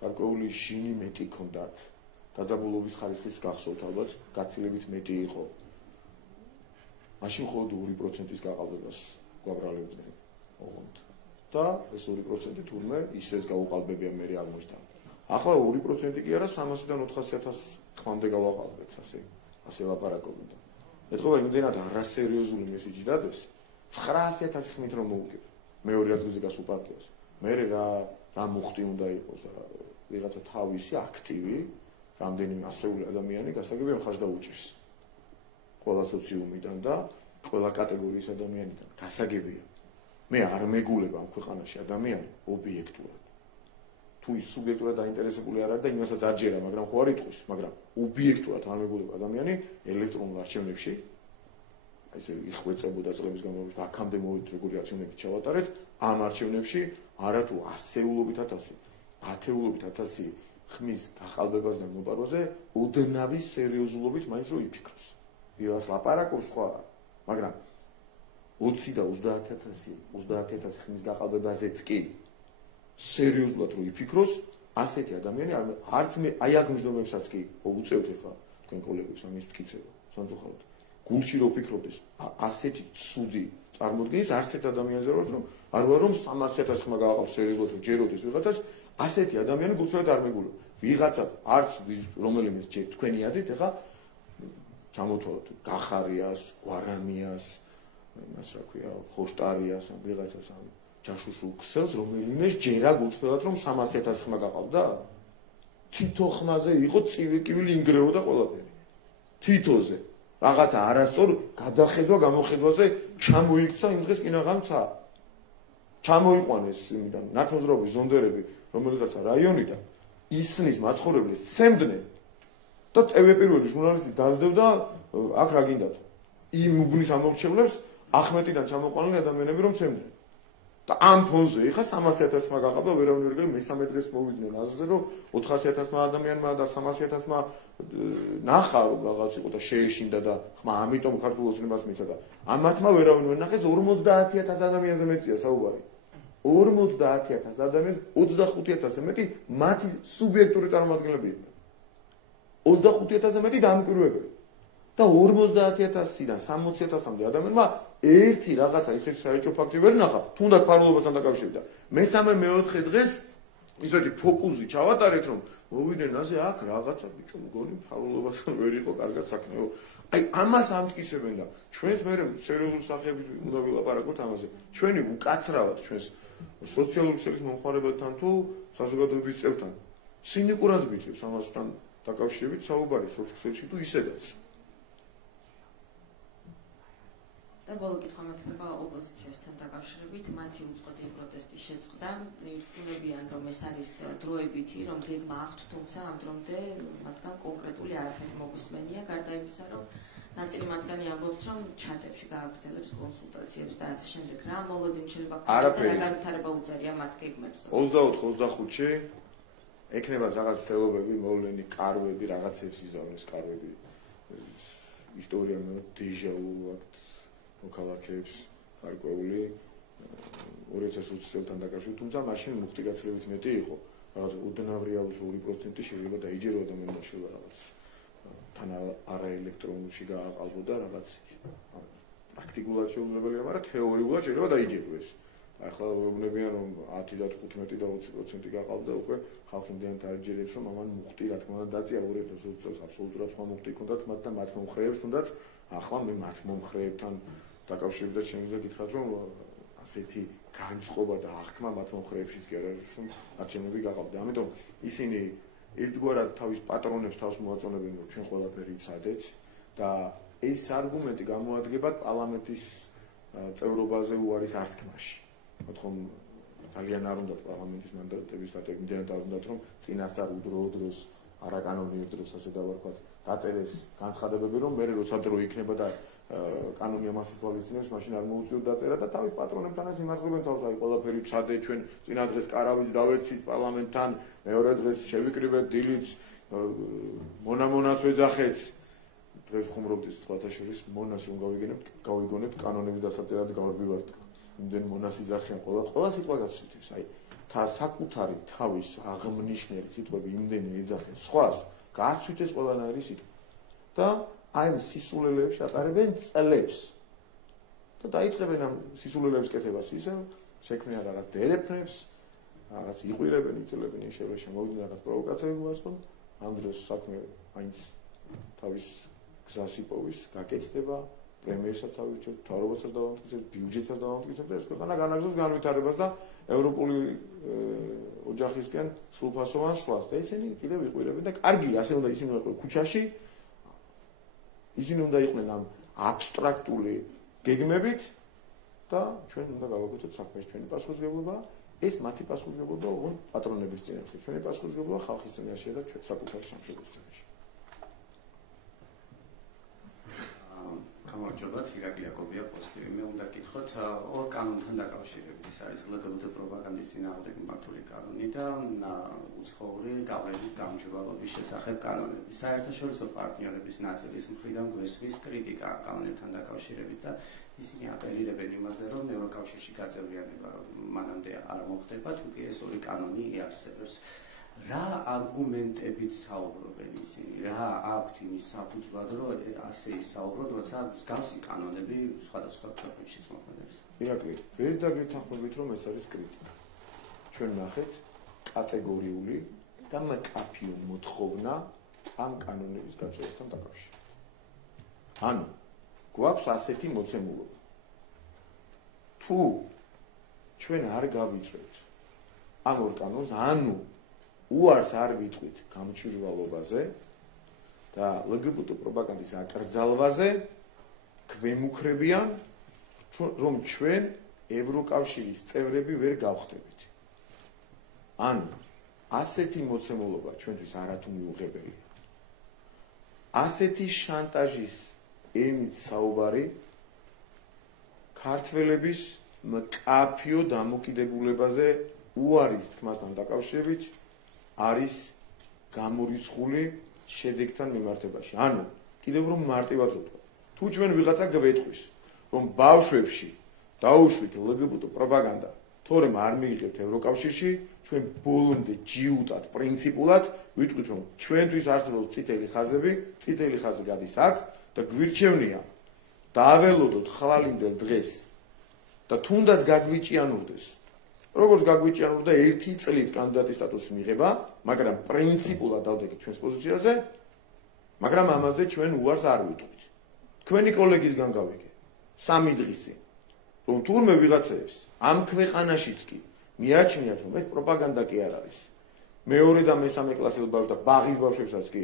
გარკვეული ჟინი მეტი ჰქონდათ. დაძაბულობის ხარისხის გახსოვთ ალბათ, გაცილებით მეტი იყო. მაშინ მხოლოდ 2%-ის გაყალბებას გვაბრალებდნენ ოღონდ. და ეს 2% თურმე ისეც გაუყალბებია მე აღმოჩნდა. ახლა 2% კი არა 300-დან 400.000 ხმამდე გავაყალბეთ, ასე ლაპარაკობენ. ეთქობა იმდენად არასერიოზული მესიჯი დადეს 900.000 ხმით რომ მოუგებ. მეორე ადგილზე გასულ პარტიას. მე რა მუხტი უნდა იყოს და ვიღაცა თავისი აქტივი რამდენიმე ასეული ადამიანი გასაგებია მხარს დაუჭერს. ყველა სოციუმიდან და ყველა კატეგორიის ადამიანიდან გასაგებია. მე არ მეგულება ამ ქვეყანაში ადამიანი ობიექტურად. თუ ის სუბიექტურად დაინტერესებული არ არის და იმასაც აჯერა, მაგრამ ხო არ იტყვის, მაგრამ ობიექტურად არ მეგულება ადამიანი ელექტრონულ არჩევნებში ესე იხვეწებოდა წლების განმავლობაში და აქამდე მოვიდეთ როგორი არჩევნები ჩავატარეთ, ამ არჩევნებში არათუ ასეულობით ათასი, ათეულობით ათასი ხმის გაყალბებას და მოპარვაზე ოდნავი სერიოზულობით მაინც რო იფიქროს. ვიღაც ლაპარაკობს სხვა, მაგრამ 20 და 30.000 ხმის გაყალბებაზეც კი სერიოზულად რო იფიქროს, ასეთი ადამიანი არც მე აი აქ მჯდომებსაც კი უწევთ ახლა თქვენ კოლეგებს ამის მტკიცება, სამწუხაროდ. გულში რო ფიქრობდეს, ასეთი ცუდი წარმოდგენის არც ერთ ადამიანზე რომ არ ვარ რომ 300.000 ხმა გააყავს სერიოზულად რომ ჯეროდეს ვიღაცას, ასეთი ადამიანი გულწრფელად არ მეგულება. ვიღაცა არც რომელიმე თქვენი აზრით ახლა ჩამოთვალოთ გახარიას, გვარამიას, იმას რა ქვია, ხოშტარიას, ან ვიღაცას ან ჯაშუშულ ქსელს რომელიმე ჯერა გულწრფელად რომ 300,000 ხმა გაყავდა? თითო ხმაზე იყო წივიკივილი ინგრეოდა ყველაფერი. თითოზე. რაღაცა არასწორ გადახედვა გამოხედვაზე ჩამოიქცა იმ დღეს კინაღამცა. ჩამოიყვანეს იმიდან ნაცნობრობის ზონდერები რომელიღაცა რაიონიდან ისნის მაცხოვრებლებს ცემდნენ და TV პირველი ჟურნალისტი დაძდევდა აქ რა გინდათ. იმ უბნის ამორჩევლებს ახმეტიდან ჩამოყვანილი ადამიანები რომ ცემდნენ. და ამ ფონზე ეხა 300,000 ხმა გაყავდა ვერავინ ვერ გეგმე მესამე დღეს მოვიდნენ აზრზე რომ 400,000 ადამიანმა და 300,000-მა ნახა რომ რაღაც იყო და შეეშინდა და ხმა ამიტომ ქართულ ოცნებას მიწა და ამათმა ვერავინ ვერ ნახეს 50,000 ადამიანზე მეტია საუბარი 50,000 ადამიანს 25,000-ზე მეტი მათი სუბიექტური წარმომადგენლები იყვნენ 25,000-ზე მეტი დამკვირვებელი და 50,000-დან 60,000-მდე ადამიანმა ერთი რაღაცა ისეთი საეჭვო ფაქტი ვერ ნახა, თუნდაც ფარულობასთან დაკავშირდა. მესამე მეოთხე დღეს ისეთი ფოკუსი ჩავატარეთ, რომ მოვიდნენ ასე აქ რაღაცა ბიჭო მგონი ფარულობასთან ვერ იყო კარგად საქმეო. აი ამას ამტკიცებენ და ჩვენს მე სერიოზული სახეებით უნდა ვილაპარაკოთ ამაზე. ჩვენი უკაცრავად ჩვენს სოციალური ქსელის მომხმარებელთან თუ საზოგადოების წევრთან ცინიკურად გვიწევს ამასთან დაკავშირებით საუბარი სოციალში თუ ისედაც. და ბოლო კითხვა მექნება ოპოზიციასთან დაკავშირებით, მათი უწყვეტი პროტესტის შეწყდა, ირწმუნებიან, რომ ეს არის დროებითი, რომ გეგმა აქვთ, თუმცა ამ დრომდე მათგან კონკრეტული არაფერი მოგვისმენია, გარდა იმისა, რომ ნაწილი მათგანი ამბობს, რომ ჩატებში გააგრძელებს კონსულტაციებს და ასე შემდეგ. რა მოლოდინი შეიძლება გქონდეს და რა განვითარება უწევია მათ გეგმებს? 24-25-ში ექნება რაღაც თელობები, მოვლენი, კარვები, რაღაცებს იზამეს კარვები. ისტორია მე დეჟავუ აქვს მოქალაქეებს გარკვეული 2020 წელთან დაკავშირებით, თუმცა მაშინ მუხტი გაცილებით მეტი იყო. რაღაც უდნავ რეალურ 2% შეიძლება დაიჯერო ადამიანმა შეიძლება რაღაც თან არაელექტრონულში გააყალბო და რაღაც პრაქტიკულად შეუძლებელია, მაგრამ თეორიულად შეიძლება დაიჯერო ეს. ახლა ვეუბნებიან რომ 10 და 15 და 20% გაყალბდა უკვე ხალხი მდიან დაიჯერებს რომ ამან მუხტი რა თქმა უნდა დაწია 2020 წელს აბსოლუტურად სხვა მუხტი ჰქონდათ მათ და მათ მომხრეებს თუნდაც ახლა მე მათ მომხრეებთან დაკავშირებით შემიძლია გითხრათ რომ ასეთი განწყობა და აღქმა მათ მომხრეებშიც კი არ არის რომ არჩევნები გაყავდა. ამიტომ ისინი ერთგვარად თავის პატრონებს თავს მოაწონებენ რომ ჩვენ ყველაფერი ვცადეთ და ეს არგუმენტი გამოადგება პარლამენტის წევრობაზე უარის აღქმაში. მოთხოვ ძალიან არ უნდა პარლამენტის მანდატების დატოვებიდან არ უნდა რომ წინასწარ უდრო დროს არაკანონიერ დროს ასე დავარქვათ დაწერეს განცხადებები რომ მე როცა დრო იქნება და კანონი ამას ითვალისწინებს, მაშინ არ მოუწიოთ დაწერა და თავის პატრონებთანაც იმართებენ თავს, აი ყველაფერი ვცადეთ ჩვენ წინა დღეს კარავით დავეცით პარლამენტთან, მეორე დღეს შევიკრიბეთ დილით მონამონათ ვეძახეთ. დღეს ხუმრობთ სხვათა შორის მონას რომ გავიგონებთ კანონების დასაწერად გავარბივართ. იმდენ მონას იძახიან ყველა სიტყვა გასვით, აი საკუთარი თავის აღმნიშვნელი სიტყვები იმდენი ეძახენ სხვას, გასვით ეს ყველანაირი სიტყვა. და აი სისულელეებში ატარებენ წლებს და დაიწყებენ ამ სისულელეების კეთებას ისევ შექმნიან რაღაც დერეფნებს, რაღაც იყვირებენ, იწლებენ ისევე შემოვიდნენ რაღაც პროვოკაციები მოასწრონ, ამ დროს საქმე მაინც თავის გზას იპოვის, გაკეთდება, პრემიერსაც ავირჩევთ, მთავრობასაც დავამტკიცებთ, ბიუჯეტსაც დავამტკიცებთ და ეს ქვეყანა განაგრძობს განვითარებას და ევროპული ოჯახისკენ სრულფასოვან სხვას და ისინი კიდევ იყვირებენ და კარგი ასე უნდა ისინი იყვნენ ქუჩაში ისინი უნდა იყვნენ ამ აბსტრაქტული გეგმებით და ჩვენ უნდა გავაკეთოთ საქმეს ჩვენი პასუხისმგებლობა ეს მათი პასუხისმგებლობა ოღონდ პატრონების წინაშე ჩვენი პასუხისმგებლობა ხალხის წინაშე და ჩვენ საკუთარი სამშობლოს წინაშე გამარჯობათ, ირაკლი იაკობია პოსტივი. მე უნდა გითხოთ ორ კანონთან დაკავშირებით. ეს არის ლგბტ პროპაგანდის წინააღმდეგ მართული კანონი და უცხოური გავლენის გამჭვირვალობის შესახებ კანონები. საერთაშორისო პარტნიორების ნაწილის მხრიდან გვესმის კრიტიკა კანონებთან დაკავშირებით და ისინი აპელირებენ იმაზე, რომ ევროკავშირში გაწევრიანება მანამდე არ მოხდება, თუკი ეს ორი კანონი იარსებებს. რა არგუმენტებით საუბრობენ ისინი? რა აქვთ იმის საფუძვლად, რომ ასე ისაუბროთ, როცა მსგავსი კანონები სხვადასხვა ქვეყნებშიც მოქმედებს? ირაკლი, ვერ დაგეთანხმებით, რომ ეს არის კრიტიკა. ჩვენ ნახეთ კატეგორიული და მკაფიო მოთხოვნა ამ კანონების გაწევრასთან დაკავშირებით. ანუ გვაქვს ასეთი მოცემულობა. თუ ჩვენ არ გავიწვევთ ამ ორ კანონს, ანუ უარს არ ვიტყვით გამჭვირვალობაზე და LGBT პროპაგანდის აკრძალვაზე, გვემუქრებიან, რომ ჩვენ ევროკავშირის წევრები ვერ გავხდებით. ანუ ასეთი მოცემულობა ჩვენთვის არათუ მიუღებელია. ასეთი შანტაჟის ენით საუბარი ქართველების მკაფიო დამოკიდებულებაზე უარის თქმასთან დაკავშირებით არის გამორიცხული შედეგთან მიმართებაში. ანუ კიდევ რომ მარტივად ვთქვა, თუ ჩვენ ვიღაცა გვეთქვის, რომ ბავშვებში დაუშვით LGBT პროპაგანდა, თორემ არ მიიღებთ ევროკავშირში, ჩვენ ბოლომდე ჯიუტად პრინციპულად ვიტყვით, რომ ჩვენთვის არსებობს წითელი ხაზები, წითელი ხაზი გადის აქ და გვირჩევნია დაველოდოთ ხვალინდელ დღეს და თუნდაც გაგვიჭიანურდეს. როგორც გაგვიჭიანურდა 1 წლით კანდიდატის სტატუსის მიღება, მაგრამ პრინციპულად დავდექით ჩვენს პოზიციაზე, მაგრამ ამაზე ჩვენ უარს არ ვიტყვით. თქვენი კოლეგისგან გავიგე 3 დღისი, რომ თურმე ვიღაცებს ამ ქვეყანაშიც კი მიაჩნიათ, რომ ეს პროპაგანდა კი არ არის. მეორე და მესამე კლასელ ბავშვებს და ბაღის ბავშვებსაც კი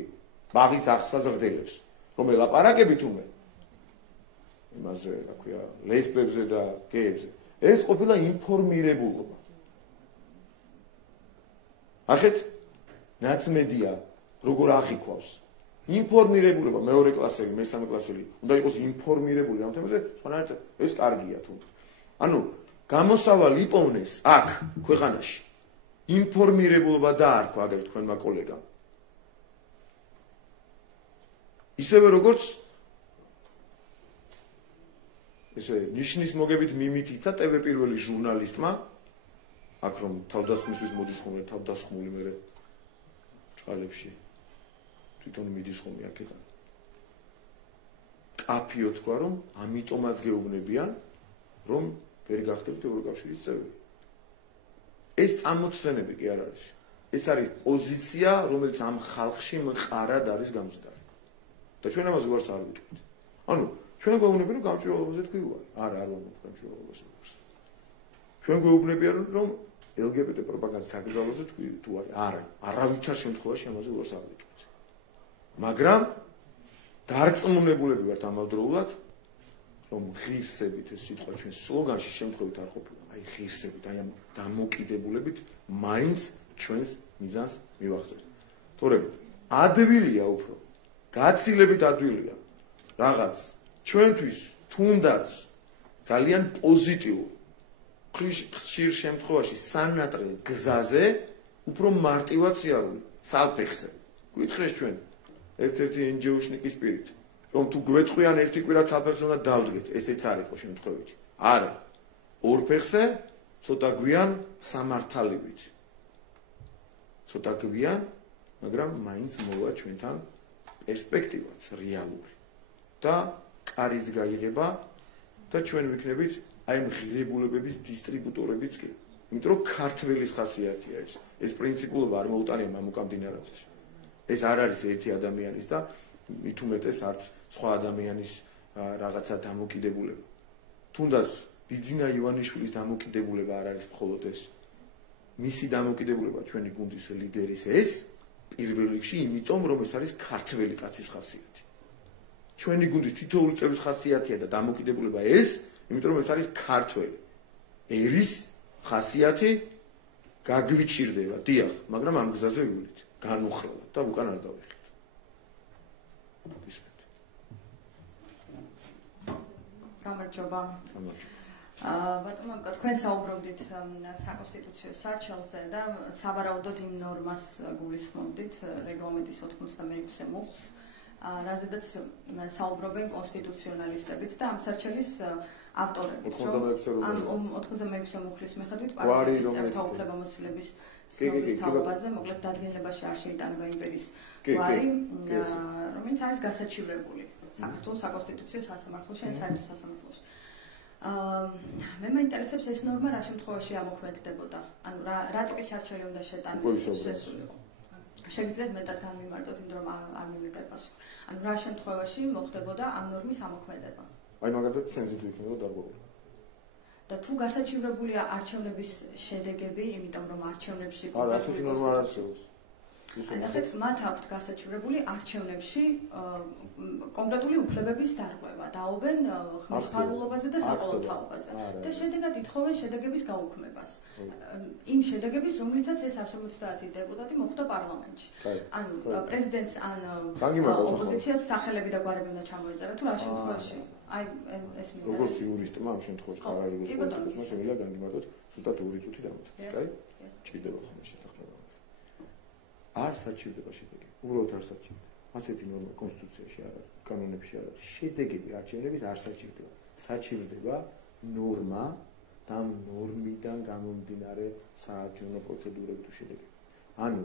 ბაღის აღსაზრდელებს, რომ ელაპარაკებით თურმე იმაზე, რა ქვია, ლესბებზე და გეებზე. ეს ყოფილა ინფორმირებულობა. ახეთ ნაცმედია როგორ აღიქვავს. ინფორმირებულობა მეორე კლასელი, მესამე კლასელი უნდა იყოს ინფორმირებული ამ თემაზე, სხვანაირად ეს კარგია თუმცა. ანუ გამოსავალ იპოვნეს აქ ქვეყანაში. ინფორმირებულობა დაარქვა აგერ თქვენმა კოლეგამ. ისევე როგორც ესე ნიშნის მოგებით მიმითითა TV პირველი ჟურნალისტმა, აქ რომ თავდასხმისთვის მოდის ხოლმე თავდასხმული მე ჭალებში თვითონ მიდის ხოლმე აქედან. კაფიო თქვა, რომ ამიტომაც გეუბნებიან, რომ ვერ გახდებით ევროკავშირის წევრი. ეს წამოწვენები კი არ არის. ეს არის პოზიცია, რომელიც ამ ხალხში მყარად არის გამოსდარი. და ჩვენ ამაზე ვარს არ ვიტყვით. ანუ ჩვენ გვეუბნებიან, რომ გამჭვირვალობაზე თქვი უარი. არა, არ ვამბობ გამჭვირვალობაზე ვარს. ჩვენ გვეუბნებიან, რომ LGBT პროპაგანდის აკრძალვაზე თქვი თუ არა. არა, არავითარ შემთხვევაში ამაზე ვარს არ ვიტყვით. მაგრამ დარწმუნებულები ვართ ამავდროულად, რომ ღირსებით ეს სიტყვა ჩვენ სლოგანში შემთხვევით არ ყოფილა. აი ღირსებით, აი ამ დამოკიდებულებით მაინც ჩვენს მიზანს მივახცევთ. თორემ ადვილია უფრო, გაცილებით ადვილია რაღაც ჩვენთვის თუნდაც ძალიან პოზიტიურ ხშირ შემთხვევაში სანატრე გზაზე უფრო მარტივად სიარული საფეხზე. გვითხრეს ჩვენ ერთ-ერთი NGO-შნიკის პირით, რომ თუ გვეთყვიან ერთი კვირა საფეხზე უნდა დავდგეთ, ესეც არ იყო შემთხვევითი. არა, ორ ფეხზე, ცოტა გვიან სამართალივით. ცოტა გვიან, მაგრამ მაინც მოვა ჩვენთან პერსპექტივაც რეალური. და კარის გაიღება და ჩვენ ვიქნებით აი ამ ღირებულებების დისტრიბუტორებიც კი. იმიტომ რომ ქართველის ხასიათია ეს. ეს პრინციპულობა არ მოუტანია მამუკამდინარაძეს. ეს არ არის ერთი ადამიანის და მით უმეტეს არც სხვა ადამიანის რაღაცა დამოკიდებულება. თუნდაც ბიძინა ივანიშვილის დამოკიდებულება არ არის მხოლოდ ეს. მისი დამოკიდებულება ჩვენი გუნდის ლიდერის ეს პირველ რიგში იმიტომ რომ ეს არის ქართველი კაცის ხასიათი. ჩვენი გუნდის თითოეული წევრის ხასიათია და დამოკიდებულება ეს, იმიტომ რომ ეს არის ქართველი. ერის ხასიათი გაგვიჭირდება, დიახ, მაგრამ ამ გზაზე ვივლით. განუხრელად და უკან არ დავიხით. გამარჯობა. ბატონო, თქვენ საუბრობდით საკონსტიტუციო სარჩელზე და სავარაუდოდ იმ ნორმას გულისხმობდით რეგლამენტის 86 მუხტს, რაზედაც საუბრობენ კონსტიტუციონალისტებიც და ამ სარჩელის ავტორებიც. 86 მუხლის მიხედვით პარლამენტის თავმჯდომარების ცნობის თავობაზე, მოკლედ დადგენილებაში არ შეიტანება იმპერიის გვარი, რომელიც არის გასაჩივრებული საქართველოს საკონსტიტუციო სასამართლოში, ან საერთო სასამართლოში. მე მაინტერესებს ეს ნორმა რა შემთხვევაში ამოქმედდებოდა. ანუ რა ტიპის არჩევანი უნდა შესულიყო. შეგიძლიათ მეტად განმიმარტოთ, იმიტომ რომ არ მიმიღებ პასუხი. ანუ რა შემთხვევაში მოხდებოდა ამ ნორმის ამოქმედება? აი მაგალითად ცენზით იქნება დარღვეული. და თუ გასაჩივრებულია არჩევნების შედეგები, იმიტომ რომ არჩევნებში არა, ასეთი ნორმა არ არსებობს. ნახეთ, მათ აქვთ გასაჩივრებული არჩევნებში კონკრეტული უფლებების დარღვევა, დაობენ ხმასმარულობაზე და საყოველთაობაზე და შედეგად ითხოვენ შედეგების გაუქმებას. იმ შედეგების, რომლითაც ეს 150 დეპუტატი მოხვდა პარლამენტში. ანუ პრეზიდენტს ან ოპოზიციას სახელები და გვარები უნდა ჩამოეწერა თუ რა შემთხვევაში? აი ეს მინდა. როგორც იურისტმა ამ შემთხვევაში ხარ არის პოლიტიკოსმა შეიძლება განგიმატოთ ზუსტად 2 წუთი დამოწა. კაი? ჭირდება ხოლმე შეთანხმება. არ საჩივდება შედეგი. უბრალოდ არ საჩივდება. ასეთი ნორმა კონსტიტუციაში არ არის, კანონებში არ არის. შედეგები არჩევნების არ საჩივდება. საჩივდება ნორმა და ნორმიდან გამომდინარე საარჩევნო პროცედურები თუ შედეგები. ანუ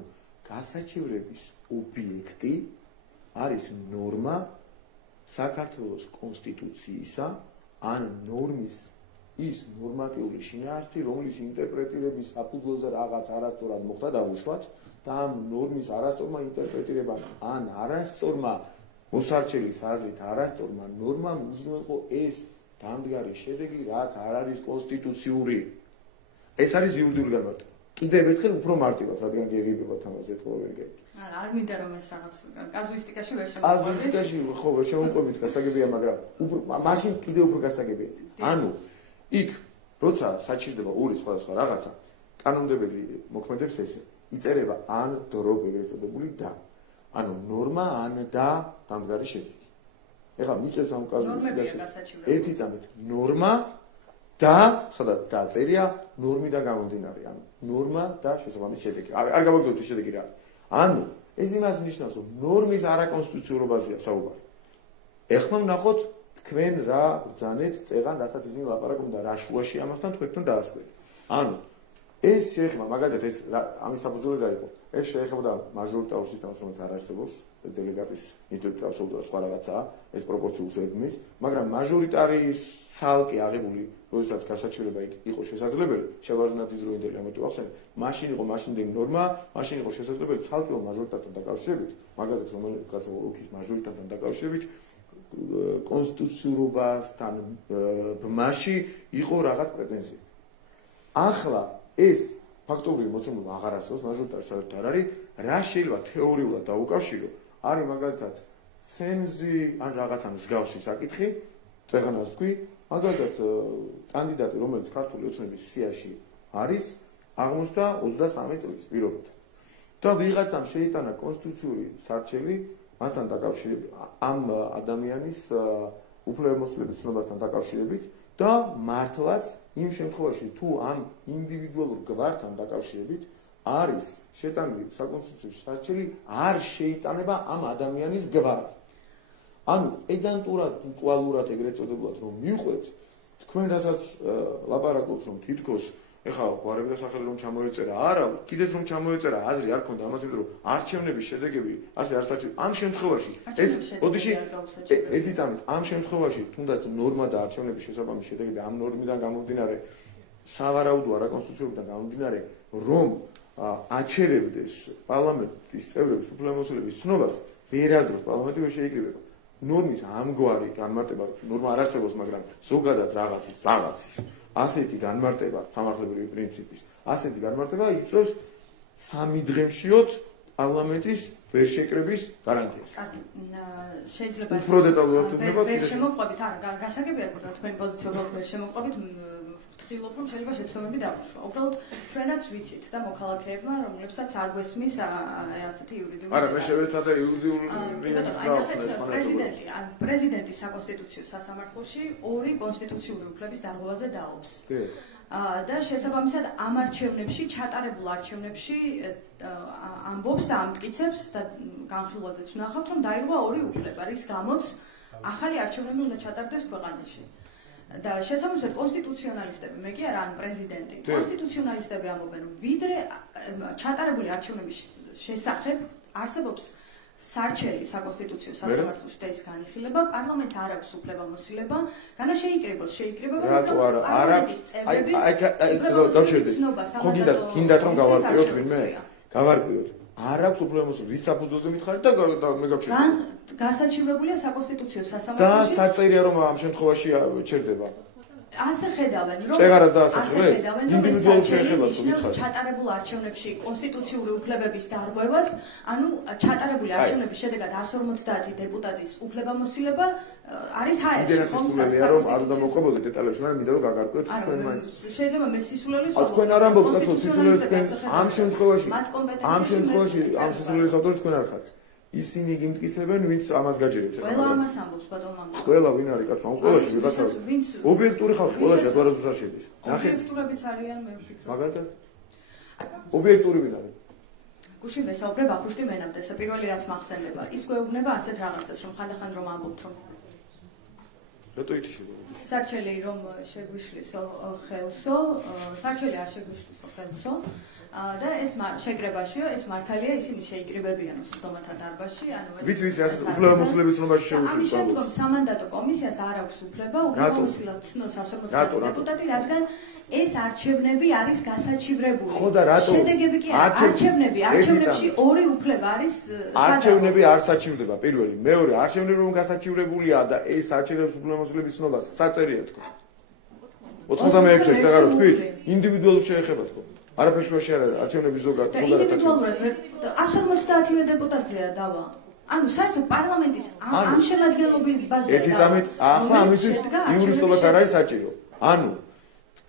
გასაჩივრების ობიექტი არის ნორმა საქართველოს კონსტიტუციისა ან ნორმის ის ნორმატიული შინაარსი, რომლის ინტერპრეტირების საფუძველზე რაღაც არასწორად მოხდა დავუშვათ და ამ ნორმის არასწორმა ინტერპრეტირებამ ან არასწორმა მოსარჩელის აზრით არასწორმა ნორმამ უზრუნველყო ეს დამდგარი შედეგი, რაც არ არის კონსტიტუციური. ეს არის იურიდიული განმარტება. კიდევ ერთხელ უფრო მარტივად, რადგან გეღიბებათ ამაზე თხოვები. არ მინდა რომ ეს რაღაც კაზუისტიკაში ვერ შემოყვებით. კაზუისტიკაში ხო ვერ შემოყვებით, გასაგებია, მაგრამ მაშინ კიდევ უფრო გასაგებია. ანუ იქ როცა საჩირდება ორი სხვადასხვა რაღაცა, კანონმდებელი მოქმედებს ესე. იწერება ან დრო ეგრეთ წოდებული და. ანუ ნორმა ან და დამდგარი შედეგი. ეხლა მიწევს ამ კაზუისტიკაში. ერთი წამით ნორმა და სადაც დაწერია ნორმიდან გამომდინარე. ანუ ნორმა და შესაბამის შედეგი. არ გავაგზავნოთ ეს შედეგი რა. ანუ ეს იმას ნიშნავს, რომ ნორმის არაკონსტიტუციურობაზეა საუბარი. ეხლა ვნახოთ თქვენ რა ბრძანეთ წეღან, რასაც ისინი ლაპარაკობენ და რა შუაში ამასთან თქვენ დაასკვეთ. ანუ ეს შეეხება მაგალითად ეს ამის საფუძველი გაიყო. ეს შეეხება მაჟორიტარულ სისტემას, რომელიც არ არსებობს, დელეგატის ინსტიტუტი აბსოლუტურად სხვა რაღაცაა, ეს პროპორციულს ედმის, მაგრამ მაჟორიტარის ცალკე აღებული, როდესაც გასაჩივრება იყო შესაძლებელი, შევარდნათის დრო ინდელი ამიტომ ახსენე, მაშინ იყო მაშინდელი ნორმა, მაშინ იყო შესაძლებელი ცალკეულ მაჟორიტართან დაკავშირებით, მაგალითად რომელიღაც ოლქის მაჟორიტართან დაკავშირებით კონსტიტუციურობასთან ბმაში იყო რაღაც პრეტენზია. ახლა ეს ფაქტობრივი მოცემულობა აღარ არსებობს, მაჟორიტარი საერთოდ არ არის, რა შეიძლება თეორიულად დაუკავშირო, არის მაგალითად ცენზი ან რაღაცა მსგავსი საკითხი, წეღანას თქვი, მაგალითად კანდიდატი, რომელიც ქართული ოცნების სიაში არის, აღმოჩნდა 23 წლის პირობითად. და ვიღაცამ შეიტანა კონსტიტუციური სარჩელი მასთან დაკავშირებით, ამ ადამიანის უფლებამოსილების ცნობასთან დაკავშირებით და მართლაც იმ შემთხვევაში თუ ამ ინდივიდუალურ გვართან დაკავშირებით არის შეტანილი საკონსტიტუციო სარჩელი არ შეიტანება ამ ადამიანის გვარი. ანუ პედანტურად, ბუკვალურად ეგრეთ წოდებულად რომ მივყვეთ, თქვენ რასაც ლაპარაკობთ რომ თითქოს ეხლა გვარები და სახელი რომ ჩამოეწერა, არა, კიდეც რომ ჩამოეწერა, აზრი არ ქონდა ამაზე, რომ არჩევნების შედეგები ასე არ საჩვენებია. ამ შემთხვევაში ეს ოდიში ერთი წამით, ამ შემთხვევაში თუნდაც ნორმა და არჩევნების შესაბამის შედეგები ამ ნორმიდან გამომდინარე, სავარაუდო არაკონსტიტუციურიდან გამომდინარე, რომ აჩერებდეს პარლამენტის წევრების უფლებამოსილების ცნობას, ვერასდროს პარლამენტი ვერ შეიკრიბება. ნორმის ამგვარი განმარტება, ნორმა არ არსებობს, მაგრამ ზოგადად რაღაცის ასეთი განმარტება სამართლებრივი პრინციპის, ასეთი განმარტება იწვევს 3 დღეშიოთ პარლამენტის ვერ შეკრების გარანტიას. კარგი, შეიძლება უფრო დეტალურად ვთქვათ, ვერ შემოყვებით, არა, გასაგებია თქვენი პოზიცია ვერ შემოყვებით, ვთქვილობ, რომ შეიძლება შეცდომები დაუშვა. უბრალოდ ჩვენაც ვიცით და მოქალაქეებმა, რომლებსაც არ გვესმის ასეთი იურიდიული. არა, მე შევეცადა იურიდიული პრეზიდენტი საკონსტიტუციო სასამართლოში 2 კონსტიტუციური უფლების დარღვევაზე დაობს. და შესაბამისად ამ არჩევნებში, ჩატარებულ არჩევნებში ამბობს და ამტკიცებს და განხილვაზეც ვნახავთ, რომ დაირღვა 2 უფლება, რის გამოც ახალი არჩევნები უნდა ჩატარდეს ქვეყანაში. და შესაბამისად კონსტიტუციონალისტები, მე კი არა, ან პრეზიდენტი, კონსტიტუციონალისტები ამბობენ, რომ ვიდრე ჩატარებული არჩევნების შესახებ არსებობს სარჩელი საკონსტიტუციო სასამართლოში და ის განიხილება, პარლამენტს არ აქვს უფლებამოსილება, განა შეიკრიბოს, რატო არა, არ აქვს, ხო გინდათ რომ გავარკვიოთ ვინმე? გავარკვიოთ. არ აქვს უფლებამოსილება, ვის საფუძველზე მითხარით და მე გავჩერდი. გასაჩივრებულია საკონსტიტუციო სასამართლოში. და საწერია რომ ამ შემთხვევაში ჩერდება. ასე ხედავენ, რომ წეღარას დაასახელეთ? ინდივიდუალურ შეეხებას გითხარით. ჩატარებულ არჩევნებში კონსტიტუციური უფლებების დარღვევას, ანუ ჩატარებული არჩევნების შედეგად 150 დეპუტატის უფლებამოსილება არის ჰაერში. ინტერესულია რომ არ უნდა მოყვებოდეთ დეტალებს, მაგრამ მინდა რომ გაგარკვევთ თქვენ მაინც. შეიძლება მე სისულელეს თქვენ არ ამბობთ, კაცო, სისულელეს თქვენ ამ შემთხვევაში ამ სისულელეს ავტორი თქვენ არ ხართ. ისინი გიმტკიცებენ, ვინც ამას გაჯერებთ. ყველა ამას ამბობს, ბატონო მამუკა. ყველა ვინ არის კაცო, ამ ყველაში ვიღაცა ობიექტური ხალხი ყველაში აბარაზუს არ შედის. ნახეთ. ობიექტურებიც არიან, მე ვფიქრობ. მაგალითად ობიექტური ვინ არის? გუშინ ვესაუბრებ აფუშტი მენაბდეს, პირველი რაც მახსენდება, ის გვეუბნება ასეთ რაღაცას, რომ ხანდახან რომ ამბობთ, რომ რატო ითიშება? სარჩელი რომ შეგვიშლისო ხელსო, სარჩელი არ შეგვიშლისო ხელსო. და ეს შეკრებაშიო, ეს მართალია, ისინი შეიკრიბებიანო სხდომათა დარბაზში, ანუ ეს ვიცი, ასე უფლებამოსილების ცნობაში შეუშვით. ამის შემდგომ სამანდატო კომისიას არ აქვს უფლება უფლებამოსილად ცნოს 150 დეპუტატი, რადგან ეს არჩევნები არის გასაჩივრებული. ხო და რატო? შედეგები კი არჩევნებში ორი უფლება არის. არჩევნები არ საჩივრდება პირველი, მეორე არჩევნები რომ გასაჩივრებულია და ეს არჩევნების უფლებამოსილების ცნობა საწერია თქო. 96-ში წაღარო თქვი, ინდივიდუალურ შეეხება თქო. არაფერში არ არის არჩევნების ზოგადად ინდივიდუალურად 150 დეპუტატია დავა. ანუ საერთოდ პარლამენტის ამ შემადგენლობის ბაზაზე ერთი წამით ახლა ამისთვის იურისტობაც არ არის საჭირო. ანუ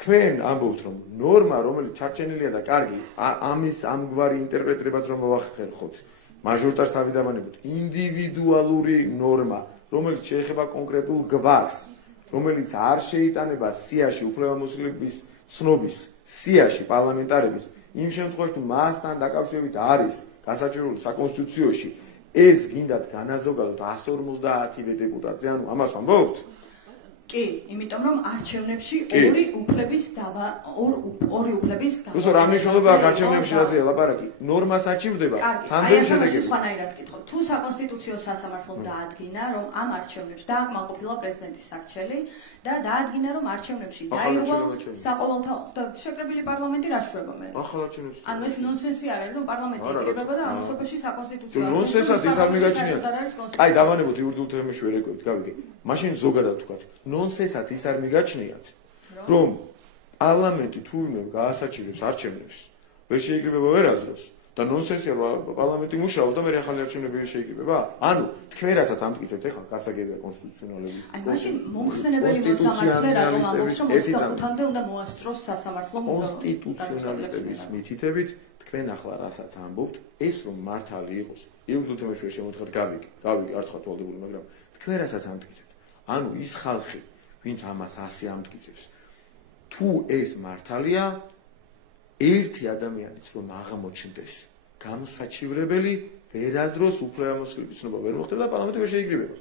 თქვენ ამბობთ რომ ნორმა რომელიც ჩარჩენილია და კარგი ამის ამგვარი ინტერპრეტირებაც რომ მოახერხოთ მაჟორიტარს თავი დამანებოთ ინდივიდუალური ნორმა რომელიც შეეხება კონკრეტულ გვარს რომელიც არ შეიტანება სიაში უფლებამოსილების ცნობის სიაში პარლამენტარების იმ შემთხვევაში თუ მასთან დაკავშირებით არის გასაჩივრებული საკონსტიტუციაში ეს გინდათ განაზოგადოთ 150 დეპუტატზე ანუ ამას ამბობთ კი, იმიტომ რომ არჩევნებში ორი უფლების უსო რა მნიშვნელობა აქვს არჩევნებში რაზე ელაპარაკი? ნორმა საჩივრდება, თანდელი შედეგები. სხვანაირად გითხო. თუ საკონსტიტუციო სასამართლომ დაადგინა, რომ ამ არჩევნებში დააკმაყოფილა პრეზიდენტის სარჩელი და დაადგინა, რომ არჩევნებში დაირღვა საყოველთაო შეკრებილი პარლამენტი რა შვება მე? ახალ არჩევნებში. ანუ ეს ნონსენსი არის, რომ პარლამენტი იკრიბება და ამასობაში საკონსტიტუციო ნონსენსად ის არ მიგაჩნიათ. აი, დავანებოთ იურიდიულ თემებში ვერ ეკვრით, გავიგე. მაშინ ზოგადად ვთქვათ, ნონსენსად ის არ მიგაჩნიათ, რომ პარლამენტი თუ ვინმე გაასაჩივრებს არჩევნებს, ვერ შეიკრიბება ვერასდროს და ნონსენსია რომ პარლამენტი მუშაობს და მე ახალი არჩევნები ვერ შეიკრიბება? ანუ თქვენ რასაც ამტკიცებთ ახლა გასაგებია კონსტიტუციონალების. აი მაშინ მომხსენებელი მოსამართლე რატომ ამბობს რომ 25-მდე უნდა მოასწროს სასამართლომ კონსტიტუციონალისტების მითითებით თქვენ ახლა რასაც ამბობთ, ეს რომ მართალი იყოს, იურიდიულ თემებში ვერ შემოთხრათ გავიგე, არ თქვა ვალდებული, მაგრამ თქვენ რასაც ამტკიცებთ, ანუ ის ხალხი, ვინც ამას ასე ამტკიცებს, თუ ეს მართალია, ერთი ადამიანიც რომ აღმოჩნდეს გამსაჩივრებელი, ვერასდროს უფლებამოსილების ცნობა ვერ მოხდება და პარლამენტი ვერ შეიკრიბება.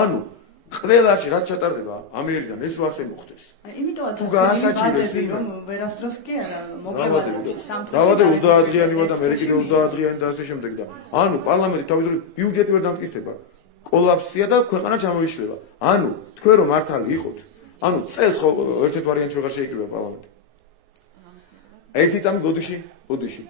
ანუ ყველაში რაც ჩატარდება ამერიდან ეს ასე მოხდეს. იმიტომ თუ გაასაჩივრებს რომ ვერასდროს კი არა მოგებადებს სამთავრობო 30 დღიანი და მე კიდე 30 დღიანი და ასე შემდეგ და ანუ პარლამენტი თავისუფლად ბიუჯეტი ვერ დამტკიცდება. კოლაფსია და ქვეყანა ჩამოიშლება. ანუ თქვენ რომ მართალი იყოთ, ანუ წელს ერთ-ერთ ვარიანტში ვეღარ შეიკრიბება პარლამენტი. ერთი წამი გოდიში.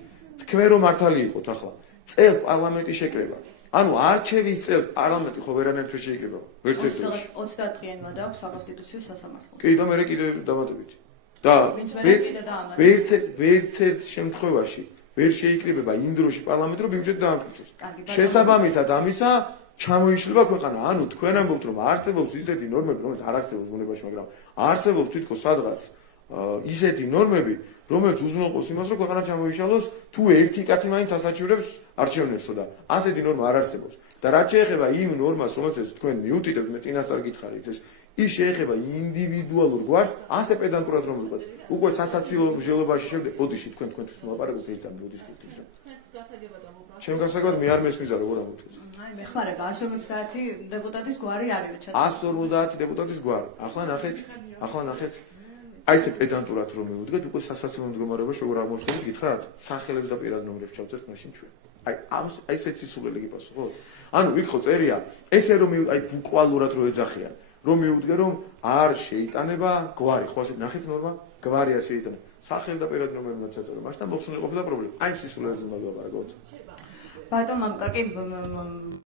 თქვენ რომ მართალი იყოთ ახლა, წელს პარლამენტი შეკრება. ანუ არჩევის წელს პარლამენტი ხო ვერანაირად შეიკრიბება. ვერც ერთ წელში. 30 დღიანი დააქვს საკონსტიტუციო სასამართლო. კი და მე კიდე დამატებით. და ვერც ერთ შემთხვევაში ვერ შეიკრიბება იმ დროში პარლამენტი რომ ბიუჯეტი დაამტკიცოს. შესაბამისად ამისა ჩამოიშლება ქვეყანა. ანუ თქვენ ამბობთ რომ არსებობს ისეთი ნორმები, რომელიც არ არსებობს ბუნებაში, მაგრამ არსებობს თვითონ სადღაც ისეთი ნორმები, რომელიც უზრუნველყოფს იმას, რომ ქვეყანა ჩამოიშალოს, თუ ერთი კაცი მაინც ასაჩივრებს არჩევნებსო და ასეთი ნორმა არ არსებობს. და რაც შეეხება იმ ნორმას, რომელსაც თქვენ მიუთითებთ, მე წინასწარ გითხარით, ის შეეხება ინდივიდუალურ გვარს, ასე პედანტურად რომ ვიყოთ. უკვე სასაცილო მსჯელობაში შემდეგ, ბოდიში თქვენ თქვენთვის მოლაპარაკებთ ერთ ამ ბოდიში. ჩემ გასაგებად მე არ მესმიზა როგორ ამოწეს. აი მეხმარება 150 დეპუტატის გვარი არის ჩატარებული. 150 დეპუტატის გვარი. ახლა ნახეთ. აი ესე პედანტურად რომ მივუდგეთ, უკვე სასაცილო მდგომარეობაში როგორ აღმოჩნდით, გითხრათ, სახელებს და პირად ნომრებს ჩავწერთ მაშინ ჩვენ. აი ესეც სულელი გიპასუხოთ. ანუ იქ ხო წერია, ესე რომ აი ბუკვალურად რო ეძახიან, რომ მივუდგე რომ არ შეიტანება გვარი, ხო ასე ნახეთ ნორმა, გვარი არ შეიტანება. სახელი და პირად ნომრები უნდა ჩაწერო, მაშინ მოხსნილი ყოფილა პრობლემა. აი სისულელეზე მაგალითად. ბატონო მამკა კი